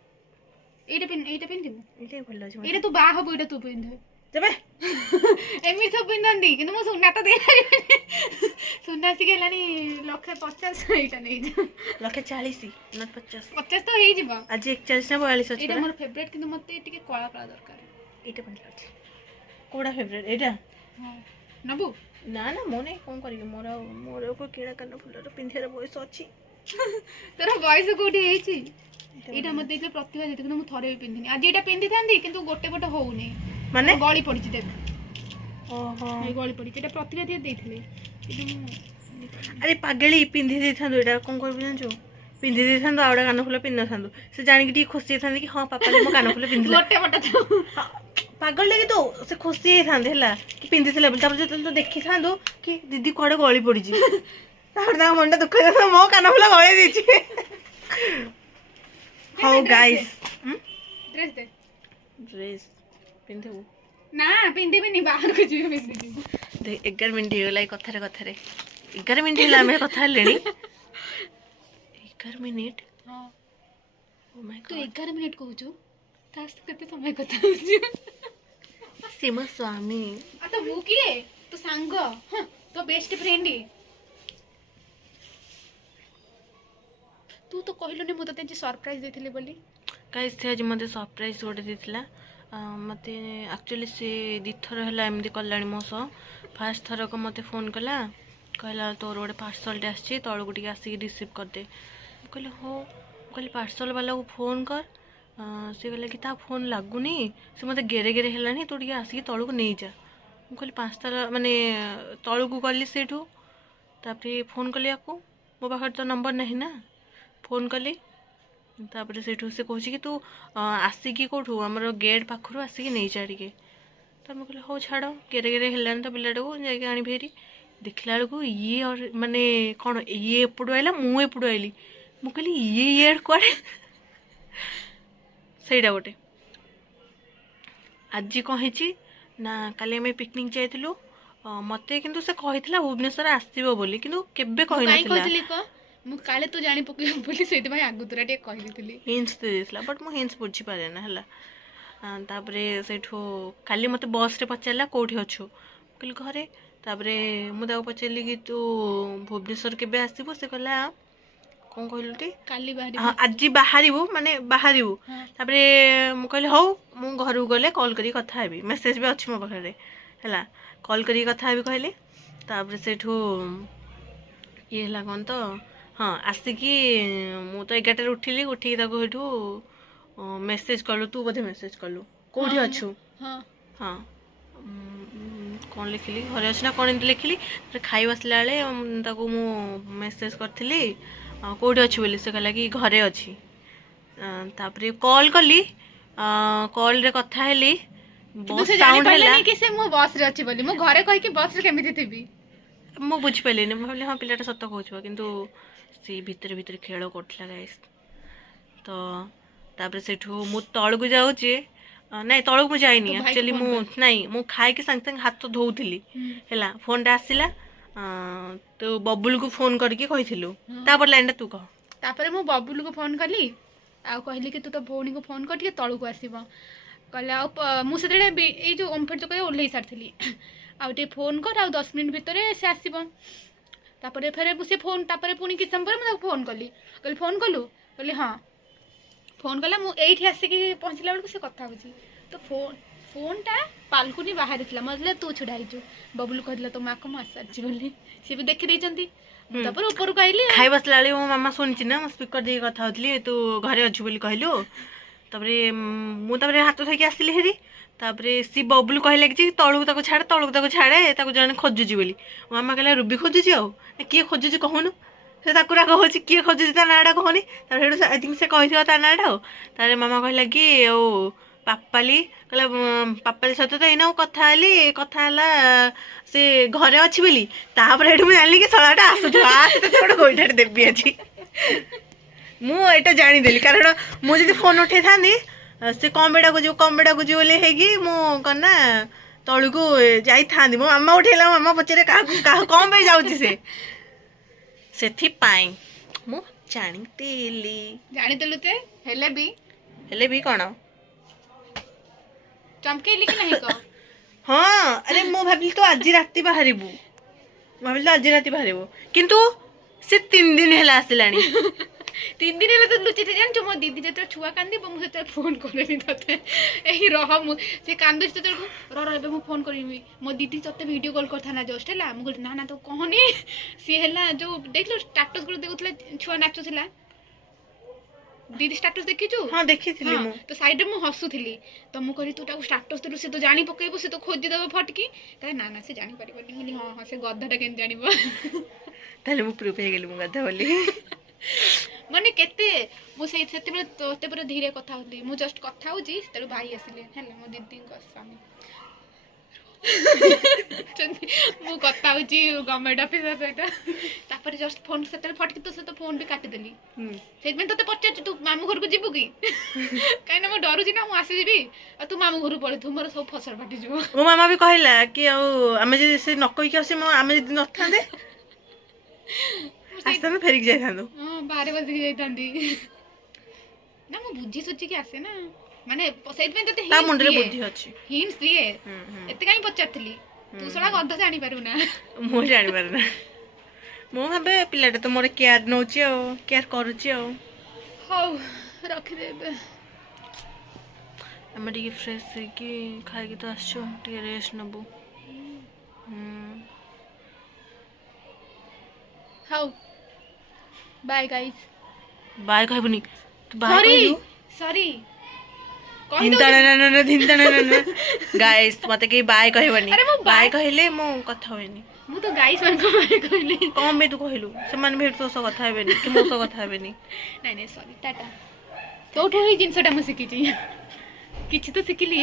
ଏଇଟା ପିନ୍ଧିବୁ? ଏଇଟା ଭଲ ଲାଗୁଛି। ଏଇଟା ତୁ ବାହା ହବୁ, ଏଇଟା ତୁ ପିନ୍ଧେ। ଯେବେ ଏମିତି ସବୁ ପିନ୍ଧନ୍ତି, କିନ୍ତୁ ମୁଁ ସୁନା ତ ଦେଇପାରିବିନି। ସୁନା ଆସିକି ହେଲାଣି 150,000, ଏଇଟା ନେଇଯା। 140,000 ନା 50? 50 ତ ହେଇଯିବ। ଆଜି 41 ନା 42 ଅଛି। ଏଇଟା ମୋର ଫେଭରେଟ, କିନ୍ତୁ ମତେ ଟିକେ କଳା କଳା ଦରକାର। ଏଇଟା ଭଲ ଲାଗୁଛି। କୋଉଟା ଫେଭରେଟ? ଏଇଟା? ହଁ, ନବୁ? ନା ନା, ମୁଁ ନାଇଁ, କଣ କରିବି, ମୋର କିଣା କାନ ଫୁଲର ପିନ୍ଧିବାର ବୟସ ଅଛି। ତୋର ବୟସ କୋଉଠି ହେଇଛି? ଏଇଟା ମତେ ଦେଇଥିଲେ ପ୍ରତିଭା ଦେଇଥିଲେ, କିନ୍ତୁ ମୁଁ ଥରେ ବି ପିନ୍ଧିନି। ଆଜି ଏଇଟା ପିନ୍ଧିଥାନ୍ତି, କିନ୍ତୁ ଗୋଟେ ପଟ ହଉନି, ମାନେ ଗଳି ପଡିଛି। ଦେଖ, ଓହୋ, ଏଇ ଗଳି ପଡିଛି। ଏଇଟା ପ୍ରତିଭା ଦେଇଥିଲେ, କିନ୍ତୁ ମୁଁ ଆରେ ପାଗେଳି ପିନ୍ଧି ଦେଇଥାନ୍ତୁ। ଏଇଟା କଣ କରିବୁ ଜାଣିଛୁ? ପିନ୍ଧି ଦେଇଥାନ୍ତୁ, ଆଉ ଗୋଟେ କାନ ଫୁଲ ପିନ୍ଧି ନଥାନ୍ତୁ। ସେ ଜାଣିକି ଟିକେ ଖୁସି ହେଇଥାନ୍ତି କି ହଁ ପାପାଲି ମୋ କାନ ଫୁଲ ପିନ୍ଧିଲା। पागल लगे तो से खुशी होता है कि पिंधि तो देखी था कि दीदी कड़े गली पड़ी मन दुख मो कान फुला गले हाँ गाइस ड्रेस दे ड्रेस पिंधु ना पिंधे भी नहीं बाहर को जीव में देख 11 मिनट हो कथारे कथारे 11 मिनट है आम कथा 11 मिनट हां ओ माय तू गॉड 11 मिनिट कहू छु तास केते समय कथा होछु से मो स्वामी आ तो मु किए तो सांग तो बेस्ट फ्रेंड तू तो कहलुनी मु तते सरप्राइज देथिले बोली गाइस से आज मते सरप्राइज गोटे देथिला मते एक्चुअली से दिथर हला एमदी कल्याणी मो सह फास्ट थरक मते फोन कला कहला तोर गोटे पार्सल आसी तलू टे आसिक रिसीव करदे कहले हो कहले पार्सल वाला को फोन कर से कहला कि ता फोन लगुनी से मते गेरे गेरे हेलानी तू टे आसिक तलू को नहीं जा कहली 5 ताला माने तलू को गली सेठू तापरे फोन कली आको मो पाखर तो नंबर नहीं ना फोन कली तापरे सेठू से कहूँ कि तू आसिकी कौटू आमर गेट पाखर आसिक नहीं जा टे तो मुझे कहले हो छाड़ गेरे गेरे हेलानी तो पिलाटा को जाके आनी फेरी देखला बेलू ये और माने कौन ये एपटू आइला मु एपटू आइली मु कहली ये कड़े सहीटा गोटे आज कहीं ना काली आम पिकनिक जाइलु मते किंतु से कही भुवनेश्वर आसो बोली किंतु केबे कही मु काले तू जानी पके बोली सेति भाई आगुतरा टे कहि दितली हिंस दे देसला बट मु हिंस बुझी पारे ना हला तापरे सेठो काली मते बस रे पचारला कोठी अछु कहली घरे तापरे मु ताको पचारली कि तू भुवनेश्वर केबे आसीबो से कहला कौन कहलु टी काली बाहरी हाँ आज बाहरिबु माने बाहरिबु तापरे मु कहली हौ मु घर गले कॉल करी कथा हेबी मेसेज भी अछि मो पाखरे हला कॉल करी कथा हेबी कहले तापरे सेठो ये हला कोन तो हाँ आसिकी मु तो 11 उठिली उठी ताको हेठू मेसेज कलु तू बोधे मेसेज कलु कोठी अछु हां हाँ कौन लिखिली घरे अच्छी ना कौन लिखिली खाई आसला बेले ताको मु मेसेज करथिली कौटी अच्छी बोली से कहला कि घरे अच्छी तापरे कॉल कली कॉल रे कथा हेली बस साउंड हला कि से मु बस रे अछि बोली मु घरे कहि कि बस रे केमिति थिबी मु बुझ पेलिनी मु भाबली हां पिलाटा सत्य कहउछबा किंतु से भीतर भीतर खेल करथला गाइस तो तापरे सेठू मु तळ को जाउची नहीं तळ को जाइनी एक्चुअली मु नहीं मु खाई के संग संग हाथ धोउथिली हैला फोन टा आसिला तो बबुल को फोन करके कहिथिलु तापर लाइन तू कह तापर मु बबुल को फोन कली आ कहली कि तू तो भौणी को फोन कर के तळ को आसीबो कहले आ मु सेते ए जो ओमफेट तो ओल्हे सारथिली आ टे फोन कर आ 10 मिनिट भितर से आसीबो तापर फेरे से फोन तापर पुनी कि समय पर मु फोन कली कहली फोन कलु कहली हां फोन कला मु एठी आसी कि पहुंचला बेल से कथा होची तो फोन टा पालकुनी बाहर थिला मतलब तू छुडाइछु बबुल कहला तो मा को आसारची बोली से भी देखि देचंती तापर ऊपर को आइली खाई बसला बेले मो मामा सुनछि ना स्पीकर दे कथा होतली तू घरे अछि बोली कहलु तापरे मु तापरे हाथ थकी आसिली हेरी तापरे सी बबुल कहले कि तळु ताको छाड़े ताको जने खोजुजी बोली मामा कहला रुबी खोजुजी आ किए खोजुजी कहनु से ताको राग होची किए खोजुजी ता नाडा कहनी तार हेडु आई थिंक से कहिथियो ता नाडा तारे मामा कहला कि ओ पापाली कहला पापाली सहित तो एना कथा हला से घरे अच्छी बोली तापर हेडु मु जानली कि सळाटा आसुथु आसे तो गोटे गोइठाटे देबी अछि मु एटा जानि देली कारण मु जदि फोन उठे थानी से कम बेटा को जो बोले हेगी मु कना तळु को जाई थांदी मो मामा उठेला मामा पचरे का कम पे जाउची से सेथि पाई मु जानी देलु ते हेले भी कोन चमकेली कि नहीं को हाँ अरे मो भाबिल तो आज राती बाहरिबू किंतु से 3 दिन हेला आसिलानी 3 दिन हेला तो लुचि जान जो मो दीदी जते छुआ कांदी मु सेते फोन करलेनी तते एही रह मु से कांदु तते रो एबे मु फोन करबी मो दीदी तते वीडियो कॉल करथा ना जस्ट हेला मु ना ना तो कहनी सी हेला जो देखलो स्टेटस गुलो देखुतले छुआ नाचुथिला दीदी स्टेटस देखिछु हां देखिथिली मु तो साइड में मु हसुथिली तो मु करी तू ताको स्टेटस देलु से तो जानी पकेबो से तो खोजि देबो फटकी कहे ना ना से जानी परिबनी बोली हां से गद्दाटा केन जानिबो ताले मु प्रूफ हे गेली मु गद्दा बोली ମାନେ କେତେ ମୁଁ ସେତେବେଳେ ତୋତେ ପୁରା ଧୀରେ କଥା ହଉଥିଲି ମୁଁ ଜଷ୍ଟ କଥା ହଉଛି ସେତେବେଳେ ଭାଇ ଆସିଲେ ହେଲା ମୋ ଦିଦିଙ୍କ ସ୍ୱାମୀ ମୁଁ କଥା ହଉଛି ଗଭର୍ଣ୍ଣମେଣ୍ଟ ଅଫିସର ସହିତ ତାପରେ ଜଷ୍ଟ ଫୋନ୍ ସେତେବେଳେ ଫଟକି ତୋ ସହିତ ଫୋନ୍ ବି କାଟିଦେଲି ସେଇଥିପାଇଁ ତୋତେ ପଚାରୁଛି ତୁ ମାମୁଁ ଘରକୁ ଯିବୁ କି କାହିଁକିନା ମୁଁ ଡରୁଛି ନା ମୁଁ ଆସିଯିବି ଆଉ ତୁ ମାମୁଁ ଘରକୁ ପଳେଇଥିବୁ ମୋର ସବୁ ଫସଲ ଫାଟିଯିବ ମୋ ମାମା ବି କହିଲା କି ଆଉ ଆମେ ଯଦି ସେ ନ କହିକି ଆସି ଆମେ ଯଦି ନଥାନ୍ତେ ଆସିଥାନ୍ତୁ ଫେରିକି ଯାଇଥାନ୍ତୁ। ହଁ ବାହାରେ ବସିକି ଯାଇଥାନ୍ତି ନା ମୁଁ ବୁଝି ସୁଝିକି ଆସେ ନା ମାନେ ସେଇଥିପାଇଁ ତତେ ତା ମୁଣ୍ଡରେ ବୁଦ୍ଧି ଅଛି। ହିଣ୍ଟସ୍ ଦିଏ ଏତେ କାହିଁ ପଚାରୁଥିଲି ତୁ ଶଳା ଗଧ ଜାଣିପାରୁ ନା ମୁଁ ଜାଣିପାରେ ନା ମୁଁ ଭାବେ ପିଲାଟା ତ ମୋର କେୟାର ନଉଛି ଆଉ କେୟାର କରୁଛି ଆଉ। ହଉ ରଖିଦେ ଏବେ ଆମେ ଟିକେ ଫ୍ରେଶ ହେଇକି ଖାଇକି ତ ଆସିଛୁ ଟିକେ ରେଷ୍ଟ ନେବୁ। ହଉ ବାଏ ଗାଇସ୍ ବାଏ କହିବୁନି ତୁ ବାଏ ସରି କହିଲୁ ସରି ଗାଇସ୍ ମତେ କେହି ବାଏ କହିବନି ଆରେ ମୁଁ ବାଏ କହିଲେ ମୁଁ କଥା ହୁଏନି। ମୁଁ ତ ଗାଇସ୍ ମାନଙ୍କୁ ବାଏ କହିଲି କଣ ପାଇଁ ତୁ କହିଲୁ ସେମାନେ ବି ତୋ ସହ କଥା ହେବେନି କି ମୋ ସହ କଥା ହେବେନି। ନାଇଁ ନାଇଁ ସରି ଟାଟା ତୋଠୁ ଏଇ ଜିନିଷଟା ମୁଁ ଶିଖିଛି କିଛି ତ ଶିଖିଲି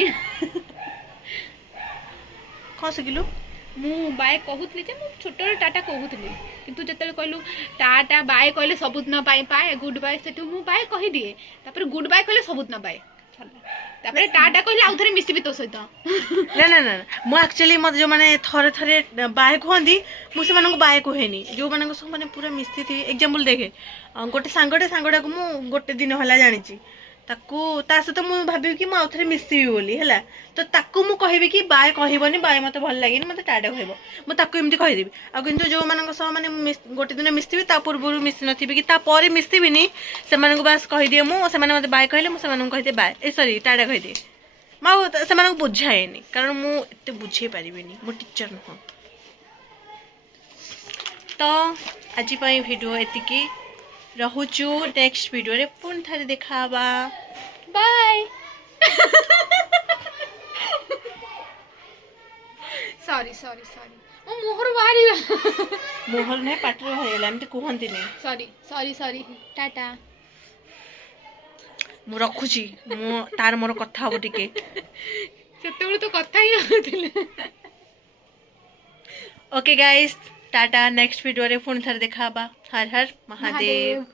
କଣ ଶିଖିଲୁ? ମୁଁ ବାଏ କହୁଥିଲି ଯେ ମୁଁ ଛୋଟବେଳେ ଟାଟା କହୁଥିଲି କିନ୍ତୁ ଯେତେବେଳେ କହିଲୁ ଟାଟା ବାଏ କହିଲେ ସବୁଦିନ ବାଏ ବାଏ ଗୁଡ୍ ବାଏ ସେଠୁ ମୁଁ ବାଏ କହିଦିଏ ତାପରେ ଗୁଡ୍ ବାଏ କହିଲେ ସବୁଦିନ ବାଏ ତାପରେ ଟାଟା କହିଲେ ଆଉ ଥରେ ମିଶିବି ତୋ ସହିତ ନା ନା ନା ମୁଁ ଆକ୍ଚୁଆଲି ମତେ ଯୋଉମାନେ ଥରେ ଥରେ ବାଏ କୁହନ୍ତି ମୁଁ ସେମାନଙ୍କୁ ବାଏ କୁହେନି ଯୋଉମାନଙ୍କ ସହ ମାନେ ପୁରା ମିଶିଥିବି ଏକ୍ଜାମ୍ପଲ ଦେଖେ ଗୋଟେ ସାଙ୍ଗଟାକୁ ମୁଁ ଗୋଟେ ଦିନ ହେଲା ଜାଣିଛି ତାକୁ ତା ସହିତ ମୁଁ ଭାବିବି କି ମୁଁ ଆଉ ଥରେ ମିଶିବି ବୋଲି ହେଲା ତ ତାକୁ ମୁଁ କହିବି କି ବାଏ କହିବନି ବାଏ ମତେ ଭଲ ଲାଗେନି ମତେ ଟାଟା କହିବ ମୁଁ ତାକୁ ଏମିତି କହିଦେବି ଆଉ କିନ୍ତୁ ଯୋଉମାନଙ୍କ ସହ ମାନେ ଗୋଟେ ଦିନ ମିଶିଥିବି ତା ପୂର୍ବରୁ ମିଶି ନଥିବି କି ତାପରେ ମିଶିବିନି ସେମାନଙ୍କୁ ବାସ୍ କହିଦିଏ ମୁଁ ସେମାନେ ମତେ ବାଏ କହିଲେ ମୁଁ ସେମାନଙ୍କୁ କହିଦିଏ ବାଏ ସରି ଟାଟା କହିଦିଏ ମୁଁ ଆଉ ସେମାନଙ୍କୁ ବୁଝାଏନି କାରଣ ମୁଁ ଏତେ ବୁଝେଇ ପାରିବିନି ମୁଁ ଟିଚର ନୁହଁ। ତ ଆଜି ପାଇଁ ଭିଡ଼ିଓ ଏତିକି ରହୁଛୁ ନେକ୍ସଟ ଭିଡ଼ିଓରେ ପୁଣି ଥରେ ଦେଖାହେବା ବାଏ ସରି ସରି ସରି ମୋ ମୁହଁରୁ ବାହାରିଗଲା ମୁହଁରୁ ନାହିଁ ପାଟିରୁ ବାହାରିଗଲା ଏମିତି କୁହନ୍ତିନି। ସରି ସରି ସରି ଟାଟା ମୁଁ ରଖୁଛି ମୁଁ ତାର ମୋର କଥା ହବ ଟିକେ ସେତେବେଳେ ତ କଥା ହିଁ ହଉଥିଲେ okay guys Tata next video रे पुणी थर देखा हर हर महादेव।